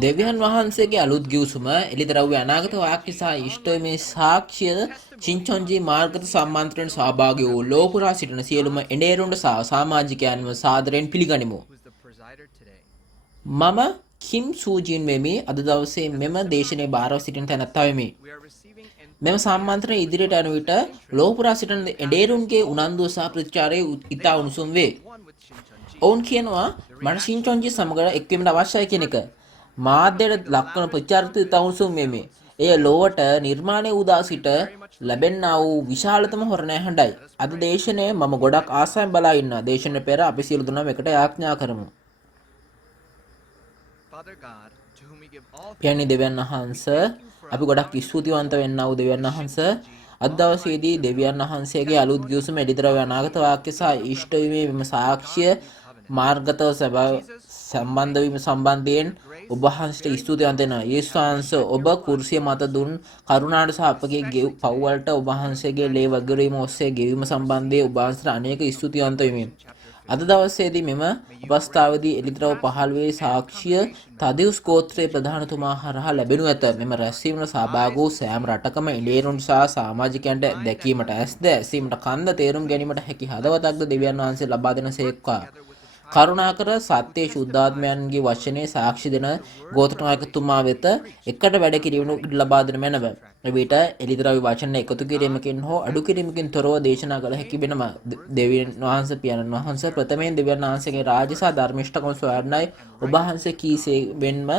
දෙවියන් වහන්සේගේ අලුත් ගිවිසුම එළිදරව්වේ අනාගත වාක්‍ය සහ ඉෂ්ටමේ සාක්ෂිය චින්චොන්ජී මාර්ගත සම්මන්ත්‍රණයට සහභාගී වූ ලෝපුරා සිටින සියලුම එඬේරුන්ට සහ සමාජිකයන්ව සාදරයෙන් පිළිගනිමු. මම කිම් සූජින් වෙමි. අද දවසේ මෙම දේශනයේ භාරව සිටින තැනැත්තා වෙමි. මෙම සම්මන්ත්‍රණය ඉදිරියට යන විට ලෝපුරා සිටින එඬේරුන්ගේ උනන්දුව සහ ප්‍රතිචාරය ඉතා උණුසුම් වේ. ඔවුන් කියනවා මට චින්චොන්ජී සමග එක්වීමට අවශ්‍යයි කියන එක. මාධ්‍යයට ලක්වන ප්‍රචාරිත තවුසුම් මෙමි. එය ලෝවට නිර්මාණය වූදා සිට ලැබෙන්නා වූ විශාලතම හොරණය හඬයි. අද දේශනය මම ගොඩක් ආසාවෙන් බලා ඉන්නවා. දේශනය පෙර අපි සියලු දෙනාම එකට යාඥා කරමු. පියන්නේ දෙවියන් වහන්සේ, අපි ගොඩක් ස්තුතිවන්ත වෙන්නා වූ දෙවියන් වහන්සේ, අද දවසේදී දෙවියන් වහන්සේගේ අලුත් ගිවිසුම එළිදරව් අනාගත වාක්‍ය සහ ඉෂ්ට වීමේ මෙම සාක්ෂිය මාර්ගගතව සම්බන්ධ වීම සම්බන්ධයෙන් ඔබ වහන්සේට ස්තුතිවන්ත වෙනවා. යේසුස් වහන්සේ ඔබ කුර්සිය මත දුන් කරුණාට සහ අපගේ පව් වලට ඔබ වහන්සේගේ ලේ වගරීම ඔස්සේ ගෙවීම සම්බන්ධයෙන් ඔබ වහන්සේට අනේක ස්තුතිවන්ත වෙමි. අද දවසේදී මෙම අවස්ථාවේදී එළිදරව් 15 සාක්ෂිය තදෙව්ස් ගෝත්‍රයේ ප්‍රධානතුමා හරහා ලැබෙනු ඇත. මෙම රැස්වීමට සහභාගී වූ සෑම රටකම එළේරුන් සහ සමාජිකයන්ට දැකීමට ඇස්ද ඇසීමට කන්ද තේරුම් ගැනීමට හැකි හදවතක්ද දෙවියන් වහන්සේ ලබා දෙන සේක්වා. කරුණාකර සත්‍ය ශුද්ධාත්මයන්ගේ වචනේ සාක්ෂි දෙන ගෝත්‍රනායකතුමා වෙත එකට වැඩ කිරීමට ලබා දෙන මැනව. එවිට එළිදරව් වචන එකතු කිරීමකින් හෝ අඩු කිරීමකින් තොරව දේශනා කළ හැකි වෙනම දෙවියන් වහන්සේ පියාණන් වහන්සේ ප්‍රථමයෙන් දෙවියන් වහන්සේගේ රාජ්‍ය සහ ධර්මිෂ්ඨකම සොයන්නයි ඔබ වහන්සේ කීසේ වෙන්ම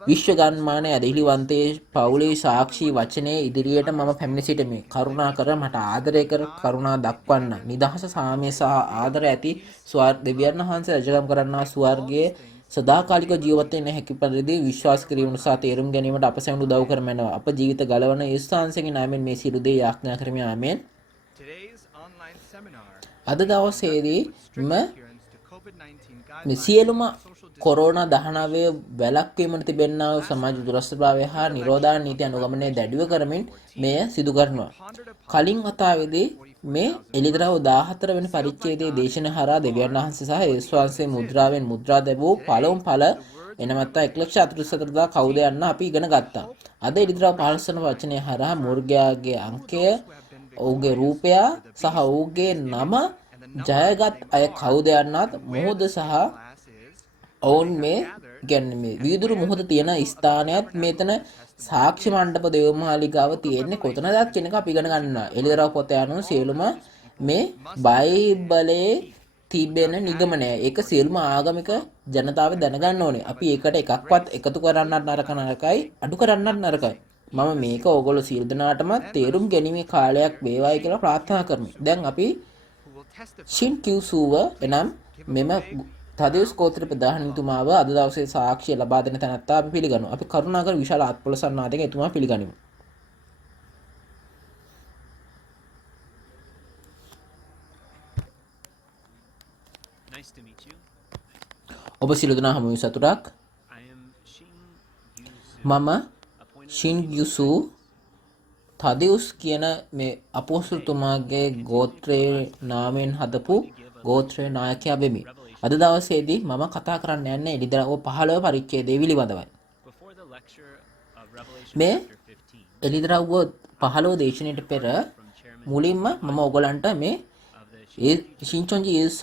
විශ්ව ගන්මාන ඇදහිලිවන්තයේ පවුලේ සාක්ෂි වචනේ ඉදිරියට මම පැමිණ සිටිමි. කරුණාකර මට ආදරය කර කරුණා දක්වන්න. නිදහස සාමය සහ ආදර ඇති දෙවියන් වහන්සේ රජකම් කරන්නා ස්වර්ගයේ සදාකාලික ජීවත් වෙන්න හැකි පරිදි විශ්වාස කිරීම සහ තේරුම් ගැනීමට අප සැම උදව් කරමනවා. අප ජීවිත ගලවන යේසුස් වහන්සේගේ නාමයෙන් මේ සියලු දේ යාඥා කරමි. ආමෙන්. අද දවසේදී මේ සියලුම කොරෝනා 19 වැළැක්වීමට තිබෙනා වූ සමාජ දුරස්ථභාවය හා නිරෝධායන නීති අනුගමනය දැඩිව කරමින් මෙය සිදු කරනවා. කලින් වතාවේදී මේ එළිදරව් 14 වෙනි පරිච්ඡේදයේ දේශන හරහා දෙවියන් වහන්සේ සහ යේසුස් වහන්සේ මුද්‍රාවෙන් මුද්‍රා දැවූ පළමු ඵල එනමත්ත 1,44,000 කවුද යන්න අපි ඉගෙන ගත්තා. අද එළිදරව් 15 වන වචනය හරහා මුර්ගයාගේ අංකය, ඔහුගේ රූපය සහ ඔහුගේ නම ජයගත් අය කවුද යන්නත් මොහොත සහ ඔවුන් මේ කියන්නේ මේ වීදුරු මොහොත තියෙන ස්ථානයත් මෙතන සාක්ෂි මණ්ඩප දේවමාලිගාව තියෙන්නේ කොතනද කියන එක අපි ඉගෙන ගන්නවා. එළිදරව් පොත යන සියලුම මේ බයිබලයේ තිබෙන නිගමනය. ඒක සියලුම ආගමික ජනතාව දැනගන්න ඕනේ. අපි ඒකට එකක්වත් එකතු කරන්නත් නරකයි, අඩු කරන්නත් නරකයි. මම මේක ඕගොල්ලෝ සියලු දෙනාටම තේරුම් ගැනීමේ කාලයක් වේවායි කියලා ප්‍රාර්ථනා කරමි. දැන් අපි ෂින් කිව්සුව එනම් මෙම තදෙව්ස් ගෝත්‍ර ප්‍රධානතුමාව අද දවසේ සාක්ෂිය ලබා දෙන තැනැත්තා අපි පිළිගනිමු. අපි කරුණාකර විශාල අත්පොළසන්නාදයෙන් එතුමා පිළිගනිමු. ඔබ සියලු දෙනා හමු වී සතුටක්. මම ෂින් ගියුසු තදෙව්ස් කියන මේ අපොස්තලතුමාගේ ගෝත්‍රයේ නාමයෙන් හදපු ගෝත්‍රයේ නායකයා වෙමි. අද දවසේදී මම කතා කරන්න යන්නේ එළිදරව් 15 පරිච්ඡේදයේ පිළිබඳවයි. මේ එළිදරව් 15 දේශනෙට පෙර මුලින්ම මම ඔයගලන්ට මේ ෂින්චොන්ජි යේසුස්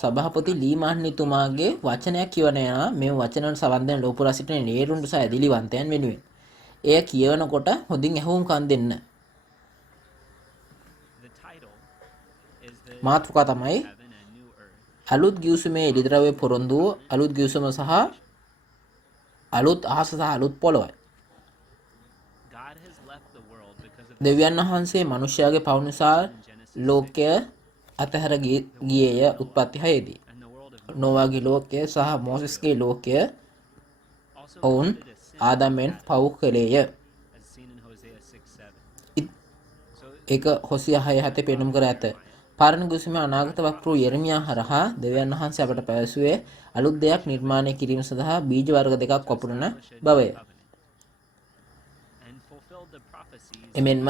සභාපති ලී මාන්නතුමාගේ වචනයක් කියවන යනවා. මේ වචනවල සවන් දෙන ලෝපුරා සිටින නේරුන්ට සහ ඇදිලිවන්තයන් වෙනුවෙන්. එය කියවනකොට හොඳින් ඇහුම් කන් දෙන්න. මාතෘකාව තමයි අලුත් ගිවිසුමේ එළිදරව්වේ පොරොන්දුව, අලුත් ගිවිසුම සහ අලුත් අහස සහ අලුත් පොළොවයි. දෙවියන් වහන්සේ මිනිසයාගේ පව් නිසා ලෝකය අතහැර ගියේය උත්පත්ති 6 දී. නොවාගේ ලෝකය සහ මෝසෙස්ගේ ලෝකය ඔවුන් ආදමෙන් පව් කළේය. ඒක හොසියා 6:7 පෙන්වුම් කර ඇත. පාරණ ගිවිසුමේ අනාගත වක්තෘ යෙරමියා හරහා දෙවියන් වහන්සේ අපට පැවසුවේ අලුත් දෙයක් නිර්මාණය කිරීම සඳහා බීජ වර්ග දෙකක් වපුරන බවය. එමෙන්ම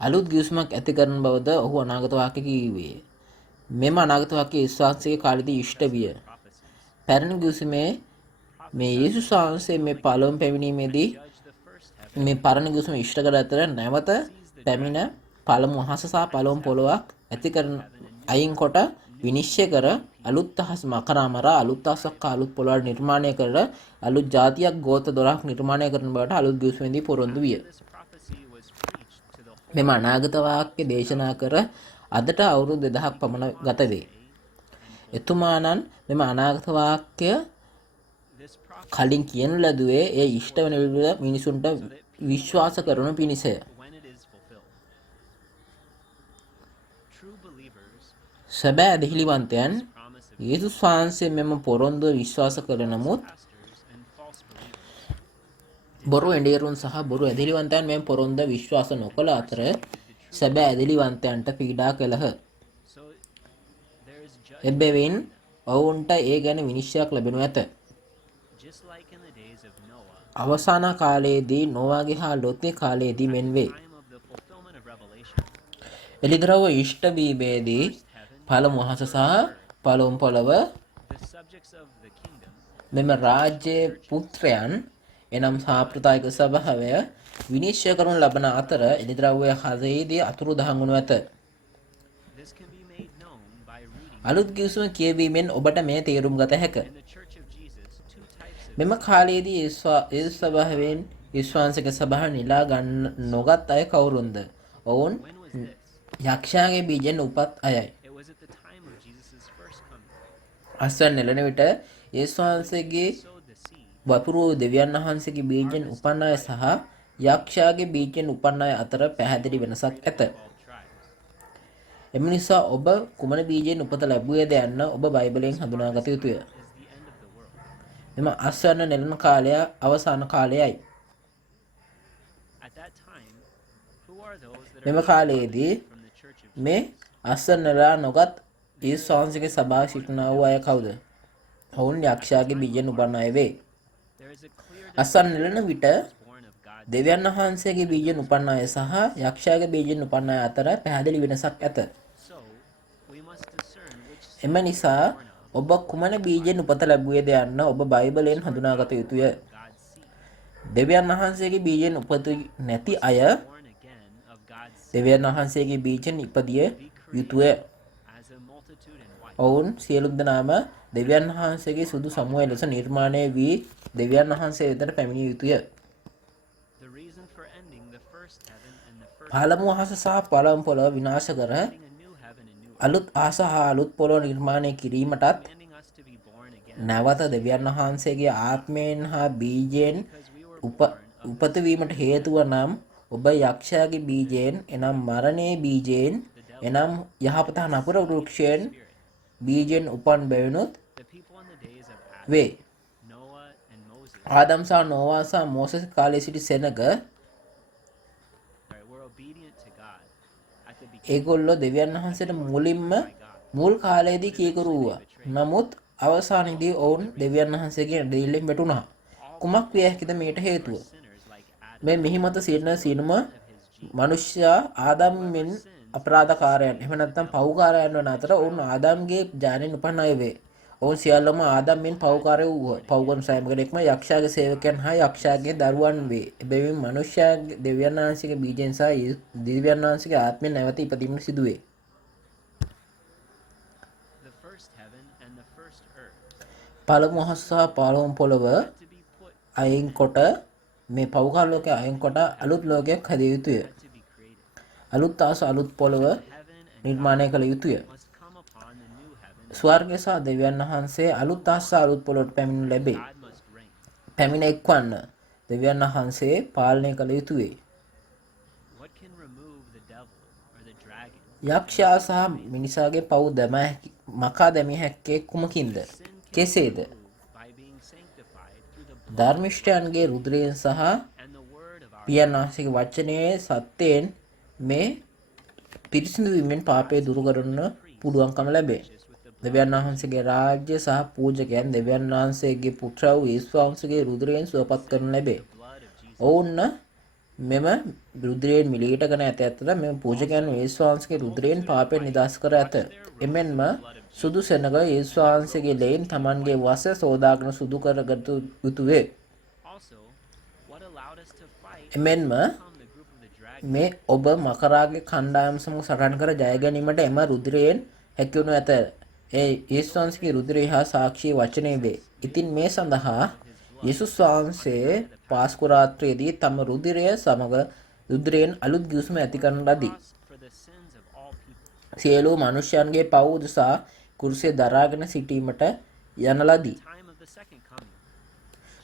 අලුත් ගිවිසුමක් ඇති කරන බවද ඔහු අනාගත වාක්‍ය කිව්වේ. මෙම අනාගත වාක්‍ය විශ්වාසයේ කාලෙදී ඉෂ්ට විය. පැරණි ගිවිසුමේ මේ යේසුස් වහන්සේ මේ පළමුව පැමිණීමේදී මේ පරණ ගිවිසුම ඉෂ්ට කර අතර නැවත පැමිණ පළමු අහස සහ පළමු පොළොවක් ඇති කරන අයින් කොට විනිශ්චය කර අලුත් අහස් මකරා මරා අලුත් අහසක් අලුත් පොළොවක් නිර්මාණය කර අලුත් ජාතියක් ගෝත්‍ර 12ක් නිර්මාණය කරන බවට අලුත් ගිවිසුමේදී පොරොන්දු විය. මෙම අනාගත වාක්‍ය දේශනා කර අදට අවුරුදු 2000ක් පමණ ගත වේ. එතුමාණන් මෙම අනාගත වාක්‍ය කලින් කියනු ලදුවේ ඒ ඉෂ්ට වන විට මිනිසුන්ට විශ්වාස කරනු පිණිසය. සැබෑ ඇදහිලිවන්තයන් යේසුස් වහන්සේ මෙම පොරොන්දුව විශ්වාස කර නමුත් බොරු එඬේරුන් සහ බොරු ඇදහිලිවන්තයන් මෙම පොරොන්දුව විශ්වාස නොකළ අතර සැබෑ ඇදහිලිවන්තයන්ට පීඩා කළහ. එබැවින් ඔවුන්ට ඒ ගැන විනිශ්චයක් ලැබෙනු ඇත. අවසාන කාලයේදී නොවාගේ හා ලොත්ගේ කාලයේදී මෙන් වේ. එළිදරව් ඉෂ්ට වීමේදී පළමු අහස සහ පළමු පොළව මෙම රාජ්‍යයේ පුත්‍රයන් එනම් සාම්ප්‍රදායික ස්වභාවය විනිශ්චය කරනු ලබන අතර එළිදරව්වේ හදයේදී අතුරුදහන් වනු ඇත. අලුත් ගිවිසුම කියවීමෙන් ඔබට මේ තේරුම් ගත හැක. මෙම කාලයේදී ඒ ස්වභාවයෙන් විශ්වාසක සභාව නිලා ගන්න නොගත් අය කවුරුන්ද? ඔවුන් යක්ෂයාගේ බීජෙන් උපත් අයයි. අස්වන් නෙළන විට යේසුස් වහන්සේගේ වපුරු දෙවියන් වහන්සේගේ බීජෙන් උපන් අය සහ යක්ෂයාගේ බීජෙන් උපන් අය අතර පැහැදිලි වෙනසක් ඇත. එම නිසා ඔබ කුමන බීජයෙන් උපත ලැබුවේද යන්න ඔබ බයිබලයෙන් හඳුනාගත යුතුය. මෙම අස්වැන්න නෙළන කාලය අවසාන කාලයයි. මෙම කාලයේදී මේ අස්වැන්න නෙළා නොගත් යේසුස් වහන්සේගේ සභාවේ සිටිනා වූ අය කවුද? ඔවුන් යක්ෂයාගේ බීජයෙන් උපන් අය වේ. අස්වැන්න නෙළන විට දෙවියන් වහන්සේගේ බීජයෙන් උපන් අය සහ යක්ෂයාගේ බීජයෙන් උපන් අය අතර පැහැදිලි වෙනසක් ඇත. එම නිසා ඔබ කුමන බීජයෙන් උපත ලැබුවේද යන්න ඔබ බයිබලයෙන් හඳුනාගත යුතුය. දෙවියන් වහන්සේගේ බීජයෙන් උපත නැති අය දෙවියන් වහන්සේගේ බීජයෙන් ඉපදිය යුතුය. ඔවුන් සියලු දෙනාම දෙවියන් වහන්සේගේ සුදු සමූහය ලෙස නිර්මාණය වී දෙවියන් වහන්සේ වෙතට පැමිණිය යුතුය. පළමු අහස සහ පළමු පොළොව විනාශ කර අලුත් අහස හා අලුත් පොළොව නිර්මාණය කිරීමටත් නැවත දෙවියන් වහන්සේගේ ආත්මයෙන් හා බීජයෙන් උපත වීමට හේතුව නම් ඔබ යක්ෂයාගේ බීජයෙන් එනම් මරණයේ බීජයෙන් එනම් යහපත නපුර වෘක්ෂයෙන් බීජයෙන් උපන් බැවිනුත් වේ. ආදම් සහ නෝවා සහ මෝසෙස් කාලයේ සිටි සෙනග ඒගොල්ලෝ දෙවියන් වහන්සේට මුල් කාලයේදී කීකරු වුණා. නමුත් අවසානයේදී ඔවුන් දෙවියන් වහන්සේගේ ඇදහිල්ලෙන් වැටුණා. කුමක් විය හැකිද මේට හේතුව? මේ මිහි මත සිටින සියලුම මිනිස්යා ආදම්ෙන් අපරාධකාරයන් එහෙම නැත්නම් පව්කාරයන් වන අතර ඔවුන් ආදම්ගේ ඥානෙන් උපන් අය වේ. ඔවුන් සියල්ලම ආදම්ෙන් පව්කාරයෝ වූහ. පව්කම් සෑම කෙනෙක්ම යක්ෂයාගේ සේවකයන් හා යක්ෂයාගේ දරුවන් වේ. එබැවින් මිනිස්යාගේ දෙවියන් වහන්සේගේ බීජෙන් සහ දෙවියන් වහන්සේගේ ආත්මයෙන් නැවත ඉපදීමට සිදුවේ. පළමු අහස සහ පළමු පොළව අයින් කොට මේ පව්කාර ලෝකයේ අයින් කොට අලුත් ලෝකයක් හැදිය යුතුය. අලුත් අහස අලුත් පොළව නිර්මාණය කළ යුතුය. ස්වර්ගය සහ දෙවියන් වහන්සේ අලුත් අහස අලුත් පොළොවට පැමිණ ලැබේ. පැමිණ එක්වන්න දෙවියන් වහන්සේ පාලනය කළ යුතුය. යක්ෂයා සහ මිනිසාගේ පව් මකා දැමිය හැක්කේ කුමකින්ද? කෙසේද? ධර්මිෂ්ඨයන්ගේ රුධිරයෙන් සහ පියාණන්සේගේ වචනයේ සත්‍යයෙන් මේ පිරිසිදු වීමෙන් පාපය දුරු කරන්න පුළුවන්කම ලැබේ. දෙවියන් වහන්සේගේ රාජ්‍ය සහ පූජකයන් දෙවියන් වහන්සේගේ පුත්‍ර වූ යේසුස් වහන්සේගේ රුධිරයෙන් සුවපත් කරනු ලැබේ. ඔවුන් මෙම රුධිරයෙන් මිලීටගෙන ඇත ඇත්තට මෙම පූජකයන් යේසුස් වහන්සේගේ රුධිරයෙන් පාපයෙන් නිදහස් කර ඇත. එමෙන්ම සුදු සෙනඟ යේසුස් වහන්සේගේ ලෙයින් තමන්ගේ වස සෝදාගෙන සුදු කරගත යුතු වේ. එමෙන්ම මේ ඔබ මකරාගේ කණ්ඩායම සමග සටන් කර ජය ගැනීමට එම රුධිරයෙන් හැකිවනු ඇත. ඒ යේසුස් වහන්සේගේ රුධිරය හා සාක්ෂි වචනේ වේ. ඉතින් මේ සඳහා යේසුස් වහන්සේ පාස්කු රාත්‍රියේදී තම රුධිරය සමග රුධිරයෙන් අලුත් ගිවිසුම ඇති කරන ලදී. සියලු මනුෂ්‍යයන්ගේ පව් උදෙසා කුරුසිය දරාගෙන සිටීමට යන ලදී.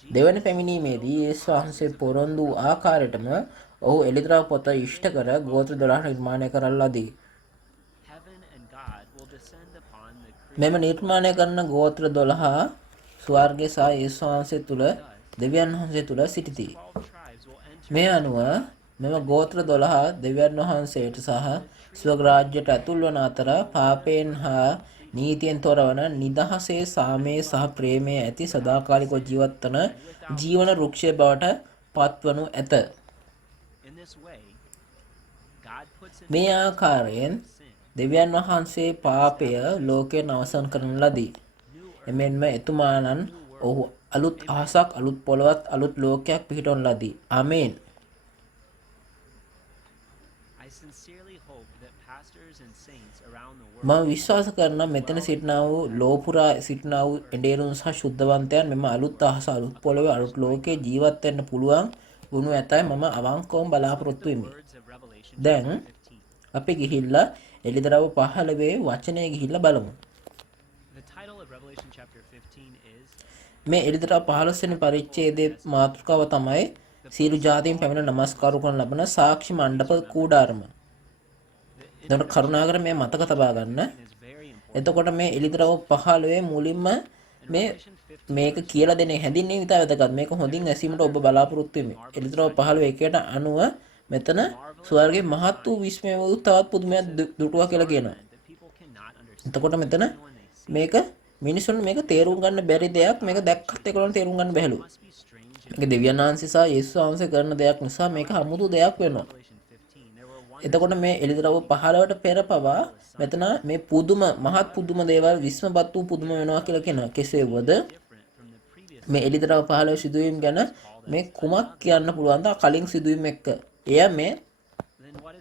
දෙවන පැමිණීමේදී යේසුස් වහන්සේ පොරොන්දු වූ ආකාරයටම ඔහු එළිදරව් පොත ඉෂ්ට කර ගෝත්‍ර 12 නිර්මාණය කරන ලදී. මෙම නිර්මාණය කරන ගෝත්‍ර 12 ස්වර්ගයේ සහ යේසුස් වහන්සේ තුල දෙවියන් වහන්සේ තුල සිටිති. මේ අනුව මෙම ගෝත්‍ර 12 දෙවියන් වහන්සේට සහ ස්වර්ග රාජ්‍යයට ඇතුල් වන අතර පාපයෙන් හා නීතියෙන් තොරවන නිදහසේ සාමයේ සහ ප්‍රේමයේ ඇති සදාකාලිකව ජීවත් වන ජීවන වෘක්ෂය බවට පත්වනු ඇත. මේ ආකාරයෙන් දෙවියන් වහන්සේ පාපය ලෝකයෙන් අවසන් කරන ලදී. එමෙන්ම එතුමාණන් ඔහු අලුත් අහසක් අලුත් පොළවත් අලුත් ලෝකයක් පිහිටවන ලදී. ආමේන්. මම විශ්වාස කරනවා මෙතන සිටිනා වූ ලෝපුරා සිටිනා වූ එඬේරුන් සහ ශුද්ධවන්තයන් මෙම අලුත් අහස අලුත් පොළවේ අලුත් ලෝකයේ ජීවත් වෙන්න පුළුවන් වුණු ඇතයි මම අවංකවම බලාපොරොත්තු වෙමි. දැන් අපි ගිහිල්ලා එළිදරව් 15 වචනය ගිහිල්ලා බලමු. මේ එළිදරව් 15 වෙනි පරිච්ඡේදයේ මාතෘකාව තමයි සීළු ජාතීන් පැමිණ නමස්කාර කරන ලබන සාක්ෂි මණ්ඩප කූඩාරම. එතකොට කරුණාකර මේ මතක තබා ගන්න. එතකොට මේ එළිදරව් 15 මුලින්ම මේක කියලා දෙන්නේ හැඳින්වීම විතර වැදගත්. මේක හොඳින් ඇසීමට ඔබ බලාපොරොත්තු වෙමි. එළිදරව් 15 එකේට අනුව මෙතන ස්වර්ගයේ මහත් වූ විස්මය වූ තවත් පුදුමයක් දුටුවා කියලා කියනවා. එතකොට මෙතන මේක මිනිසුන් මේක තේරුම් ගන්න බැරි දෙයක්. මේක දැක්කත් ඒගොල්ලන්ට තේරුම් ගන්න බැහැලු. මේක දෙවියන් වහන්සේ සහ යේසුස් වහන්සේ කරන දෙයක් නිසා මේක අමුතු දෙයක් වෙනවා. එතකොට මේ එළිදරව් 15ට පෙර පවා මෙතන මේ පුදුම මහත් පුදුම දේවල් විස්මපත් වූ පුදුම වෙනවා කියලා කියනවා. කෙසේ වුවද මේ එළිදරව් 15 සිදුවීම් ගැන මේ කුමක් කියන්න පුළුවන්ද කලින් සිදුවීම් එක්ක? එය මේ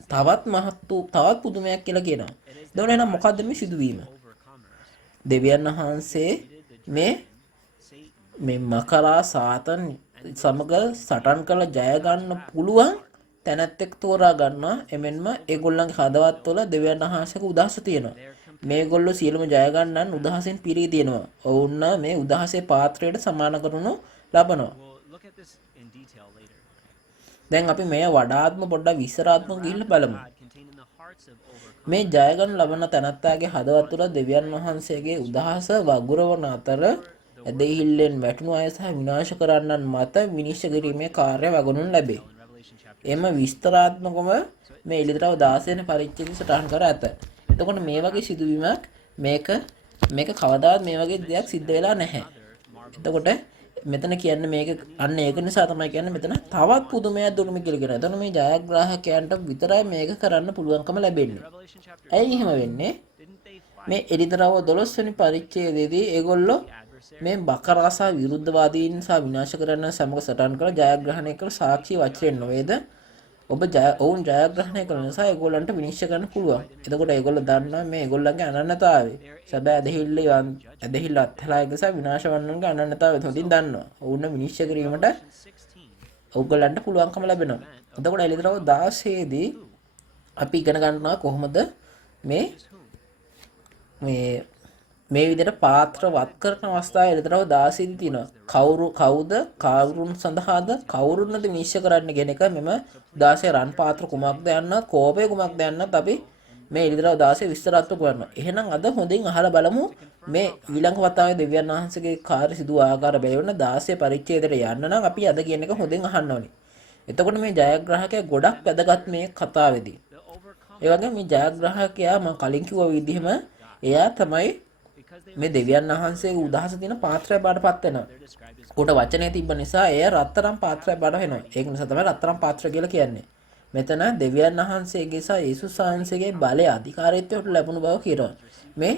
තවත් මහත් වූ තවත් පුදුමයක් කියලා කියනවා. එතකොට එහෙනම් මොකද්ද මේ සිදුවීම? දෙවියන් වහන්සේ මේ මකරා සාතන් සමග සටන් කළ ජය ගන්න පුළුවන් තැනැත්තෙක් තෝරා ගන්නවා. එමෙන්ම ඒගොල්ලන්ගේ හදවත් තුළ දෙවියන් වහන්සේගේ උදහස තියෙනවා. මේගොල්ලෝ සියලුම ජය ගන්නන් උදහසෙන් පිරී තියෙනවා. ඔවුන් මේ උදහසේ පාත්‍රයට සමාන කරනු ලබනවා. දැන් අපි මේ වඩාත්ම පොඩ්ඩක් විස්තරාත්මක ගිහිල්ලා බලමු. මේ ජය ගන්න ලබන තැනැත්තාගේ හදවත් තුළ දෙවියන් වහන්සේගේ උදහස වගුරවන අතර ඇදහිල්ලෙන් වැටුණු අය සහ විනාශ කරන්නන් මත විනිශ්චය කිරීමේ කාර්යය වගනුන් ලැබේ. එම විස්තරාත්මකව මේ එළිදරව් 16 වෙනි පරිච්ඡේදය සටහන් කර ඇත. එතකොට මේ වගේ සිදුවීමක් මේක කවදාවත් මේ වගේ දෙයක් සිද්ධ වෙලා නැහැ. එතකොට මෙතන කියන්නේ මේක අන්න ඒක නිසා තමයි කියන්නේ මෙතන තවත් පුදුමයක් දුන්නු කියලා කියනවා. එතන මේ ජයග්‍රාහකයන්ට විතරයි මේක කරන්න පුළුවන්කම ලැබෙන්නේ. ඇයි එහෙම වෙන්නේ? මේ එළිදරව් 12 වෙනි පරිච්ඡේදයේදී ඒගොල්ලෝ මේ බකරාසා විරුද්ධවාදීන් සහ විනාශ කරන්න සමග සටන් කළ ජයග්‍රහණය කළ සාක්ෂි වචනයෙන් නොවේද? ඔවුන් ජයග්‍රහණය කරන නිසා ඒගොල්ලන්ට විනිශ්චය කරන්න පුළුවන්. එතකොට ඒගොල්ලෝ දන්නවා මේ ඒගොල්ලන්ගේ අනන්‍යතාවය. සැබෑ ඇදහිල්ල අත්හැලා නිසා විනාශ වන්නන්ගේ අනන්‍යතාවය හොඳින් දන්නවා. ඔවුන් විනිශ්චය කිරීමට ඕගොල්ලන්ට පුළුවන්කම ලැබෙනවා. එතකොට එළිදරව් 16 දී අපි ඉගෙන ගන්නවා කොහොමද මේ විදිහට පාත්‍ර වත් කරන අවස්ථාව එළිදරව් 16 දී තියෙනවා. කවුද කවුරුන් සඳහාද කවුරුන්ද විනිශ්චය කරන්න කියන එක මෙම 16 රන් පාත්‍ර කුමක්ද යන්නත් කෝපය කුමක්ද යන්නත් අපි මේ එළිදරව් 16 විස්තරාත්මක කරනවා. එහෙනම් අද හොඳින් අහලා බලමු මේ ඊළඟ වතාවේ දෙවියන් වහන්සේගේ කාර්ය සිදු ආකාර බැලුවන 16 පරිච්ඡේදයට යන්න නම් අපි අද කියන එක හොඳින් අහන්න ඕනේ. එතකොට මේ ජයග්‍රාහකයා ගොඩක් වැදගත් මේ කතාවේදී. ඒ වගේම මේ ජයග්‍රාහකයා මම කලින් කිව්ව විදිහම එයා තමයි මේ දෙවියන් වහන්සේගේ උදහස තියෙන පාත්‍රය බාටපත් වෙනවා. උට වචනේ තිබ්බ නිසා එය රත්තරන් පාත්‍රය බාට වෙනවා. ඒක නිසා තමයි රත්තරන් පාත්‍රය කියලා කියන්නේ. මෙතන දෙවියන් වහන්සේගේ සහ යේසුස් වහන්සේගේ බලය අධිකාරීත්වයට ලැබුණු බව කියනවා. මේ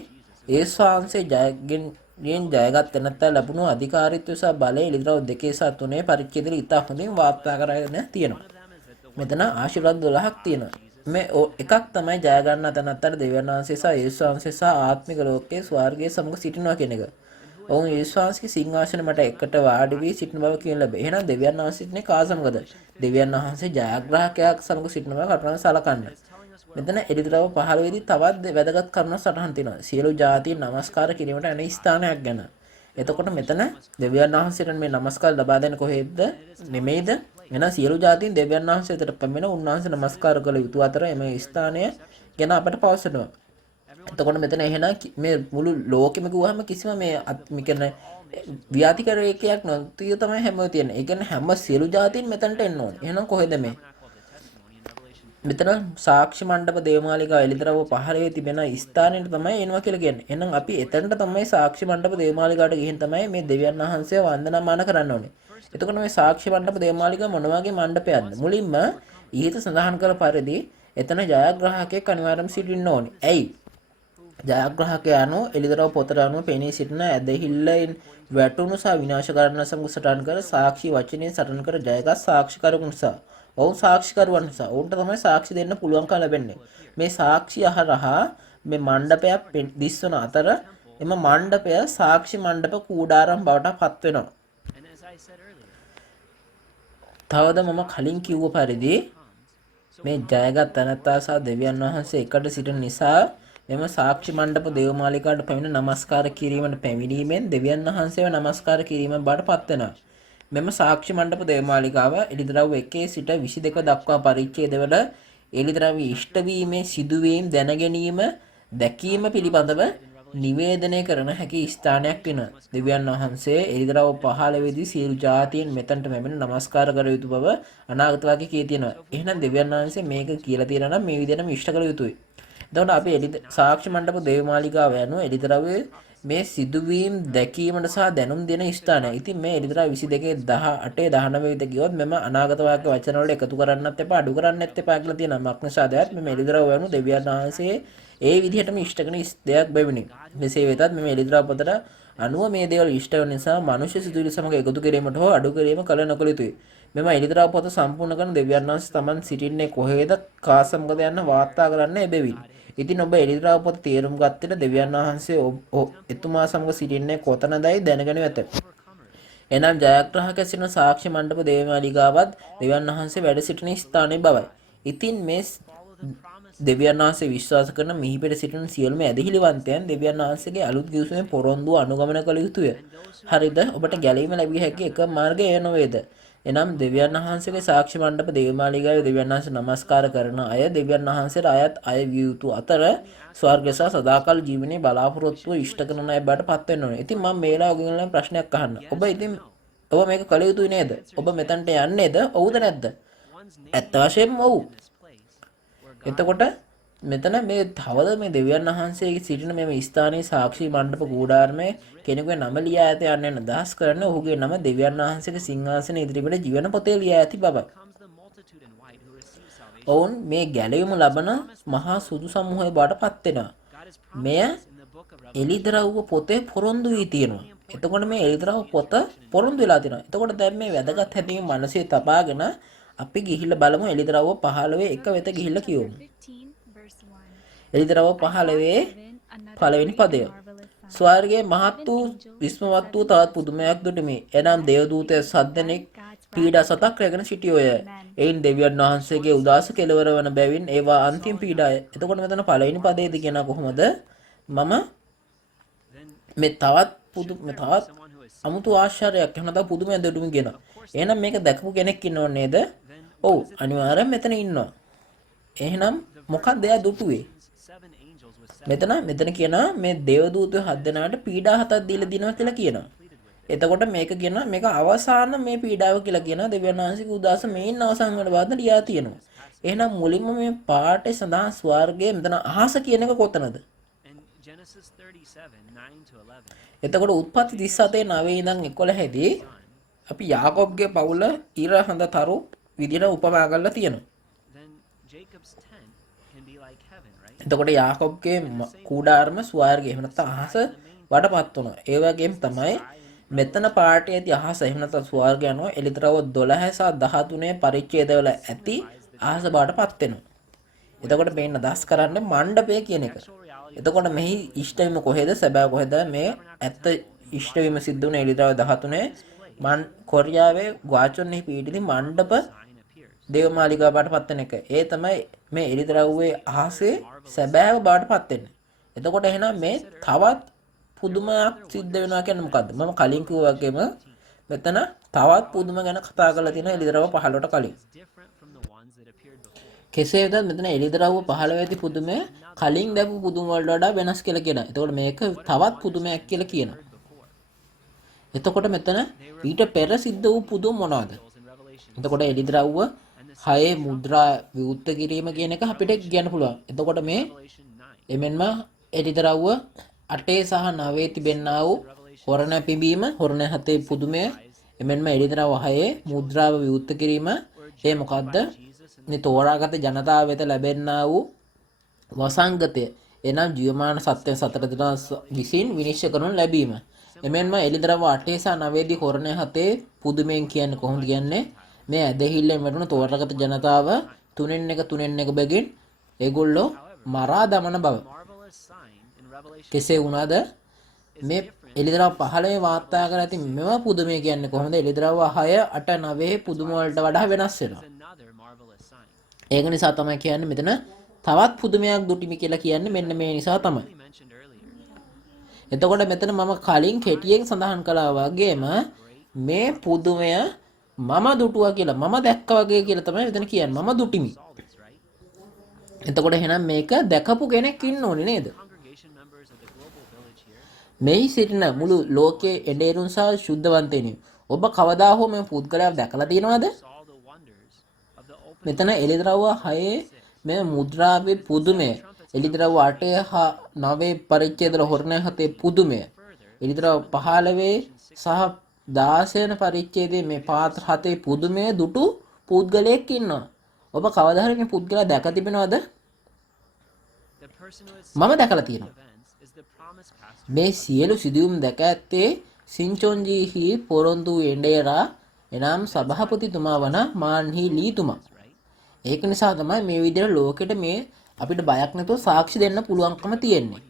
යේසුස් වහන්සේ ජයගෙන් ජයගත් නැත්නම් ලැබුණු අධිකාරීත්වය සහ බලය එළිදරව් 2 සහ 3 පරිච්ඡේදවල ඉතා හොඳින් වාර්තා කරගෙන තියෙනවා. මෙතන ආශිර්වාද 12ක් තියෙනවා. මේ එකක් තමයි ජය ගන්න තැනත්තර දෙවියන් වහන්සේ සහ යේසුස් වහන්සේ සහ ආත්මික ලෝකයේ ස්වර්ගයේ සමග සිටිනවා කියන එක. ඔවුන් යේසුස් වහන්සේගේ සිංහාසන මට එකට වාඩි වී සිටින බව කියන ලැබේ. එහෙනම් දෙවියන් වහන්සේ සිටින්නේ කා සමගද? දෙවියන් වහන්සේ ජයග්‍රාහකයෙක් සමග සිටින බව කරුණාවෙන් සලකන්න. මෙතන එළිදරව් 15 දී තවත් වැදගත් කරුණක් සටහන් තියෙනවා. සියලු ජාතීන් නමස්කාර කිරීමට අනේ ස්ථානයක් ගැන. එතකොට මෙතන දෙවියන් වහන්සේට මේ නමස්කාර ලබා දෙන්නේ කොහෙද? නෙමෙයිද? එන සියලු ජාතීන් දෙවියන් වහන්සේට පැමිණ උන්වහන්සේ නමස්කාර කළ යුතු අතර එම ස්ථානය ගැන අපට පවසනවා. එතකොට මෙතන එහෙනම් මේ මුළු ලෝකෙම කිව්වහම කිසිම මේ කියන්නේ ව්‍යාතිකරයකයක් නොතිය තමයි හැම තියෙන්නේ. ඒ කියන්නේ හැම සියලු ජාතීන් මෙතනට එන්න ඕනේ. එහෙනම් කොහෙද මේ? මෙතන සාක්ෂි මණ්ඩප දේවමාලිකාව එළිදරව් 15 තිබෙන ස්ථානෙට තමයි එනවා කියලා කියන්නේ. එහෙනම් අපි එතනට තමයි සාක්ෂි මණ්ඩප දේවමාලිකාවට ගිහින් තමයි මේ දෙවියන් වහන්සේව වන්දනාමාන කරන්න ඕනේ. එතකොට මේ සාක්ෂි මණ්ඩප දේවමාලිකාව මොන වගේ මණ්ඩපයක්ද? මුලින්ම ඊට සඳහන් කළ පරිදි එතන ජයග්‍රාහකයෙක් අනිවාර්යයෙන්ම සිටින්න ඕනේ. ඇයි? ජයග්‍රාහකයා අනුව එළිදරව් පොතට අනුව පෙනී සිටින ඇදහිල්ලෙන් වැටුණු සහ විනාශ කරන සමග සටහන් කර සාක්ෂි වචනේ සටහන් කර ජයගත් සාක්ෂිකරුන් නිසා ඔවුන් සාක්ෂිකරුවන් නිසා ඔවුන්ට තමයි සාක්ෂි දෙන්න පුළුවන්කම ලැබෙන්නේ. මේ සාක්ෂි අහරහා මේ මණ්ඩපයක් දිස්වන අතර එම මණ්ඩපය සාක්ෂි මණ්ඩප කූඩාරම් බවට පත් වෙනවා. තවද මම කලින් කිව්ව පරිදි මේ ජයගත් තනත්තා සහ දෙවියන් වහන්සේ එකට සිටින නිසා මෙම සාක්ෂි මණ්ඩප දේවමාලිකාවට පැමිණ නමස්කාර කිරීමට පැමිණීමෙන් දෙවියන් වහන්සේව නමස්කාර කිරීම බවට පත් වෙනවා. මෙම සාක්ෂි මණ්ඩප දේවමාලිකාව එළිදරව් 1 සිට 22 දක්වා පරිච්ඡේදවල එළිදරව් ඉෂ්ට වීමේ සිදුවීම් දැන ගැනීම දැකීම පිළිබඳව නිවේදනය කරන හැකි ස්ථානයක් වෙනවා. දෙවියන් වහන්සේ එළිදරව් 15 දී සියලු ජාතීන් මෙතනට පැමිණ නමස්කාර කර යුතු බව අනාගත වාක්‍යයේ කිය තියෙනවා. එහෙනම් දෙවියන් වහන්සේ මේක කියලා තියෙනවා නම් මේ විදිහටම ඉෂ්ට කළ යුතුයි. එතකොට අපි සාක්ෂි මණ්ඩප දේවමාලිකාව යනවා එළිදරව්වේ මේ සිදුවීම් දැකීමට සහ දැනුම් දෙන ස්ථානය. ඉතින් මේ එළිදරව් 22 18 19 විතර ගියොත් මෙම අනාගත වාක්‍ය වචන වලට එකතු කරන්නත් එපා අඩු කරන්නත් එපා කියලා තියෙනවා. මක්නිසාදයක් මේ එළිදරව් යනු දෙවියන් වහන්සේ ඒ විදිහටම ඉෂ්ට කරන දෙයක් බැවිනි. මෙසේ වෙතත් මේ එළිදරව් පොතට අනුව මේ දේවල් ඉෂ්ට වෙන නිසා මනුෂ්‍ය සිතුවිලි සමග එකතු කිරීමට හෝ අඩු කිරීම කල නොකළ යුතුයි. මෙම එළිදරව් පොත සම්පූර්ණ කරන දෙවියන් වහන්සේ Taman සිටින්නේ කොහේද කාසමගද යන්න වාර්තා කරන්න එබැවින්. ඉතින් ඔබ එළිදරව් පොත තේරුම් ගත්තට දෙවියන් වහන්සේ එතුමා සමග සිටින්නේ කොතනදයි දැනගෙන ඇත. එනම් ජයග්‍රාහක සිටින සාක්ෂි මණ්ඩප දේවමාලිකාවත් දෙවියන් වහන්සේ වැඩ සිටින ස්ථානයේ බවයි. ඉතින් මේ දෙවියන් වහන්සේ විශ්වාස කරන මිහිපෙට සිටින සියලුම ඇදහිලිවන්තයන් දෙවියන් වහන්සේගේ අලුත් ගිවිසුමේ පොරොන්දුව අනුගමනය කළ යුතුය. හරිද? ඔබට ගැලවීම ලැබිය හැකි එක මාර්ගය එය නොවේද? එනම් දෙවියන් වහන්සේගේ සාක්ෂි මණ්ඩප දේවමාලිකාවේ දෙවියන් වහන්සේ නමස්කාර කරන අය දෙවියන් වහන්සේට අයත් අය විය යුතු අතර ස්වර්ගය සහ සදාකාල ජීවනයේ බලාපොරොත්තුව ඉෂ්ට කරන අය බවට පත් වෙන්න ඕනේ. ඉතින් මම මේලා ඔයගොල්ලන් ප්‍රශ්නයක් අහන්න. ඔබ මේක කළ යුතුයි නේද? ඔබ මෙතනට යන්නේද? ඔව්ද නැද්ද? ඇත්ත වශයෙන්ම ඔව්. එතකොට මෙතන මේ තවද මේ දෙවියන් වහන්සේගේ සිටින මේ ස්ථානයේ සාක්ෂි මණ්ඩප කූඩාරමේ කෙනෙකුගේ නම ලියා ඇත යන්න අදහස් කරන ඔහුගේ නම දෙවියන් වහන්සේගේ සිංහාසන ඉදිරිපිට ජීවන පොතේ ලියා ඇති බවයි. ඔවුන් මේ ගැලවීම ලබන මහා සුදු සමූහය බවට පත් වෙනවා. මෙය එළිදරව් පොතේ පොරොන්දු වී තියෙනවා. එතකොට මේ එළිදරව් පොත පොරොන්දු වෙලා තියෙනවා. එතකොට දැන් මේ වැදගත් හැදීම මනසේ තබාගෙන අපි ගිහිල්ලා බලමු එළිදරව් 15 එක වෙත ගිහිල්ලා කියමු. එළිදරව් 15 පළවෙනි පදය. ස්වර්ගයේ මහත් වූ විස්මවත් වූ තවත් පුදුමයක් දුටුමි. එනම් දේවදූතය සද්දෙනෙක් පීඩා සතක් රැගෙන සිටියෝය. එයින් දෙවියන් වහන්සේගේ උදාස කෙලවර වන බැවින් ඒවා අන්තිම පීඩාය. එතකොට මෙතන පළවෙනි පදයේදී කියන කොහොමද? මම මේ තවත් අමුතු ආශ්චර්යයක් එහෙම නැත්නම් පුදුමයක් දුටුමි කියනවා. එහෙනම් මේක දැකපු කෙනෙක් ඉන්නව නේද? ඔව් අනිවාර්යෙන් මෙතන ඉන්නවා. එහෙනම් මොකක්ද එයා දුටුවේ? මෙතන කියනවා මේ දේවදූතයෝ 7 දෙනාට පීඩා 7ක් දීලා දිනවා කියලා කියනවා. එතකොට මේක කියනවා මේක අවසාන මේ පීඩාව කියලා කියනවා. දෙවියන් වහන්සේගේ උදාස මේන් අවසන් වෙන බව ලියා තියෙනවා. එහෙනම් මුලින්ම මේ පාඩේ සඳහන් ස්වර්ගයේ මෙතන අහස කියන එක කොතනද? එතකොට උත්පත්ති 37 9 ඉඳන් 11 දී අපි යාකොබ්ගේ පවුල ඉර හඳ තරු විදිහට උපමා කරලා තියෙනවා. එතකොට යාකොබ්ගේ කූඩාරම ස්වර්ගය එහෙම නැත්නම් අහස වඩපත් වුණා. ඒ වගේම තමයි මෙතන පාඩයේදී අහස එහෙම නැත්නම් ස්වර්ගය යනවා එලිතරව 12 සහ 13 පරිච්ඡේදවල ඇති අහස බාටපත් වෙනවා. එතකොට මේන්න අදහස් කරන්නේ මණ්ඩපය කියන එක. එතකොට මෙහි ඉෂ්ටවීම කොහෙද සැබෑ කොහෙද මේ ඇත්ත ඉෂ්ටවීම සිද්ධ වුණේ එලිතරව 13 කොරියාවේ ග්වාචොන්හි පීඩිති මණ්ඩප දේවමාලිගාව බාටපත් වෙන එක. ඒ තමයි මේ එලිතරව්වේ අහසේ සැබෑව බාටපත් වෙන්නේ. එතකොට එහෙනම් මේ තවත් පුදුමයක් සිද්ධ වෙනවා කියන්නේ මොකද්ද? මම කලින් කිව්වා වගේම මෙතන තවත් පුදුම ගැන කතා කරලා තියෙනවා එලිදරව් 15ට කලින්. කෙසේ වෙතත් මෙතන එලිදරව් 15 ඇති පුදුමය කලින් දැකපු පුදුම වලට වඩා වෙනස් කියලා කියනවා. එතකොට මේක තවත් පුදුමයක් කියලා කියනවා. එතකොට මෙතන ඊට පෙර සිද්ධ වූ පුදුම මොනවද? එතකොට එලිදරව් 6 මුද්‍රා විවුර්ත කිරීම කියන එක අපිට කියන්න පුළුවන්. එතකොට මේ එමෙන්ම එලිදරව් 8 සහ 9 තිබෙන්නා වූ හොරණ පිඹීම හොරණ 7 පුදුමය එමෙන්ම එලිදරව් 6 මුද්‍රාව විවුර්ත කිරීම ඒ මොකද්ද? මේ තෝරාගත ජනතාව වෙත ලැබෙන්නා වූ වසංගතය එනම් ජීවමාන සත්‍ය සතර දින විසින් විනිශ්චය කරනු ලැබීම. එමෙන්ම එලිදරව් 8 සහ 9 දී හොරණ 7 පුදුමයෙන් කියන්නේ කොහොමද කියන්නේ? මේ ඇදහිල්ලෙන් වැටුණු තෝරාගත ජනතාව තුනෙන් එක බැගින් ඒගොල්ලෝ මරා දමන බව. කෙසේ වුණාද මේ එලිදරව් 15 වාර්තා කර ඇති මෙම පුදුමය කියන්නේ කොහොමද? එලිදරව් 6 8 9 පුදුම වලට වඩා වෙනස් වෙනවා. ඒක නිසා තමයි කියන්නේ මෙතන තවත් පුදුමයක් දුටිමි කියලා කියන්නේ මෙන්න මේ නිසා තමයි. එතකොට මෙතන මම කලින් කෙටියෙන් සඳහන් කළා වගේම මේ පුදුමය මම දුටුවා කියලා මම දැක්කා වගේ කියලා තමයි මෙතන කියන්නේ. මම දුටිමි. එතකොට එහෙනම් මේක දැකපු කෙනෙක් ඉන්න ඕනේ නේද? මෙහි සිටින මුළු ලෝකයේ එඬේරුන් සහ ශුද්ධවන්තයිනි. ඔබ කවදා හෝ මේ පුද්ගලයා දැකලා තියෙනවද? මෙතන එලිදරව් 6 මේ මුද්‍රාවේ පුදුමය. එලිදරව් 8 හා 9 පරිච්ඡේදවල හොරණ 7 පුදුමය. එලිදරව් 15 සහ 16 වෙනි පරිච්ඡේදයේ මේ පාත්‍ර 7 පුදුමය දුටු පුද්ගලයෙක් ඉන්නවා. ඔබ කවදා හරි මේ පුද්ගලයා දැක තිබෙනවද? මම දැකලා තියෙනවා. මේ සියලු සිදුවීම් දැක ඇත්තේ සින්චොන්ජීහි පොරොන්දු එඬේරා එනම් සභාපතිතුමා වන මාන්හි ලීතුමා. ඒක නිසා තමයි මේ විදිහට ලෝකෙට මේ අපිට බයක් නැතුව සාක්ෂි දෙන්න පුළුවන්කම තියෙන්නේ.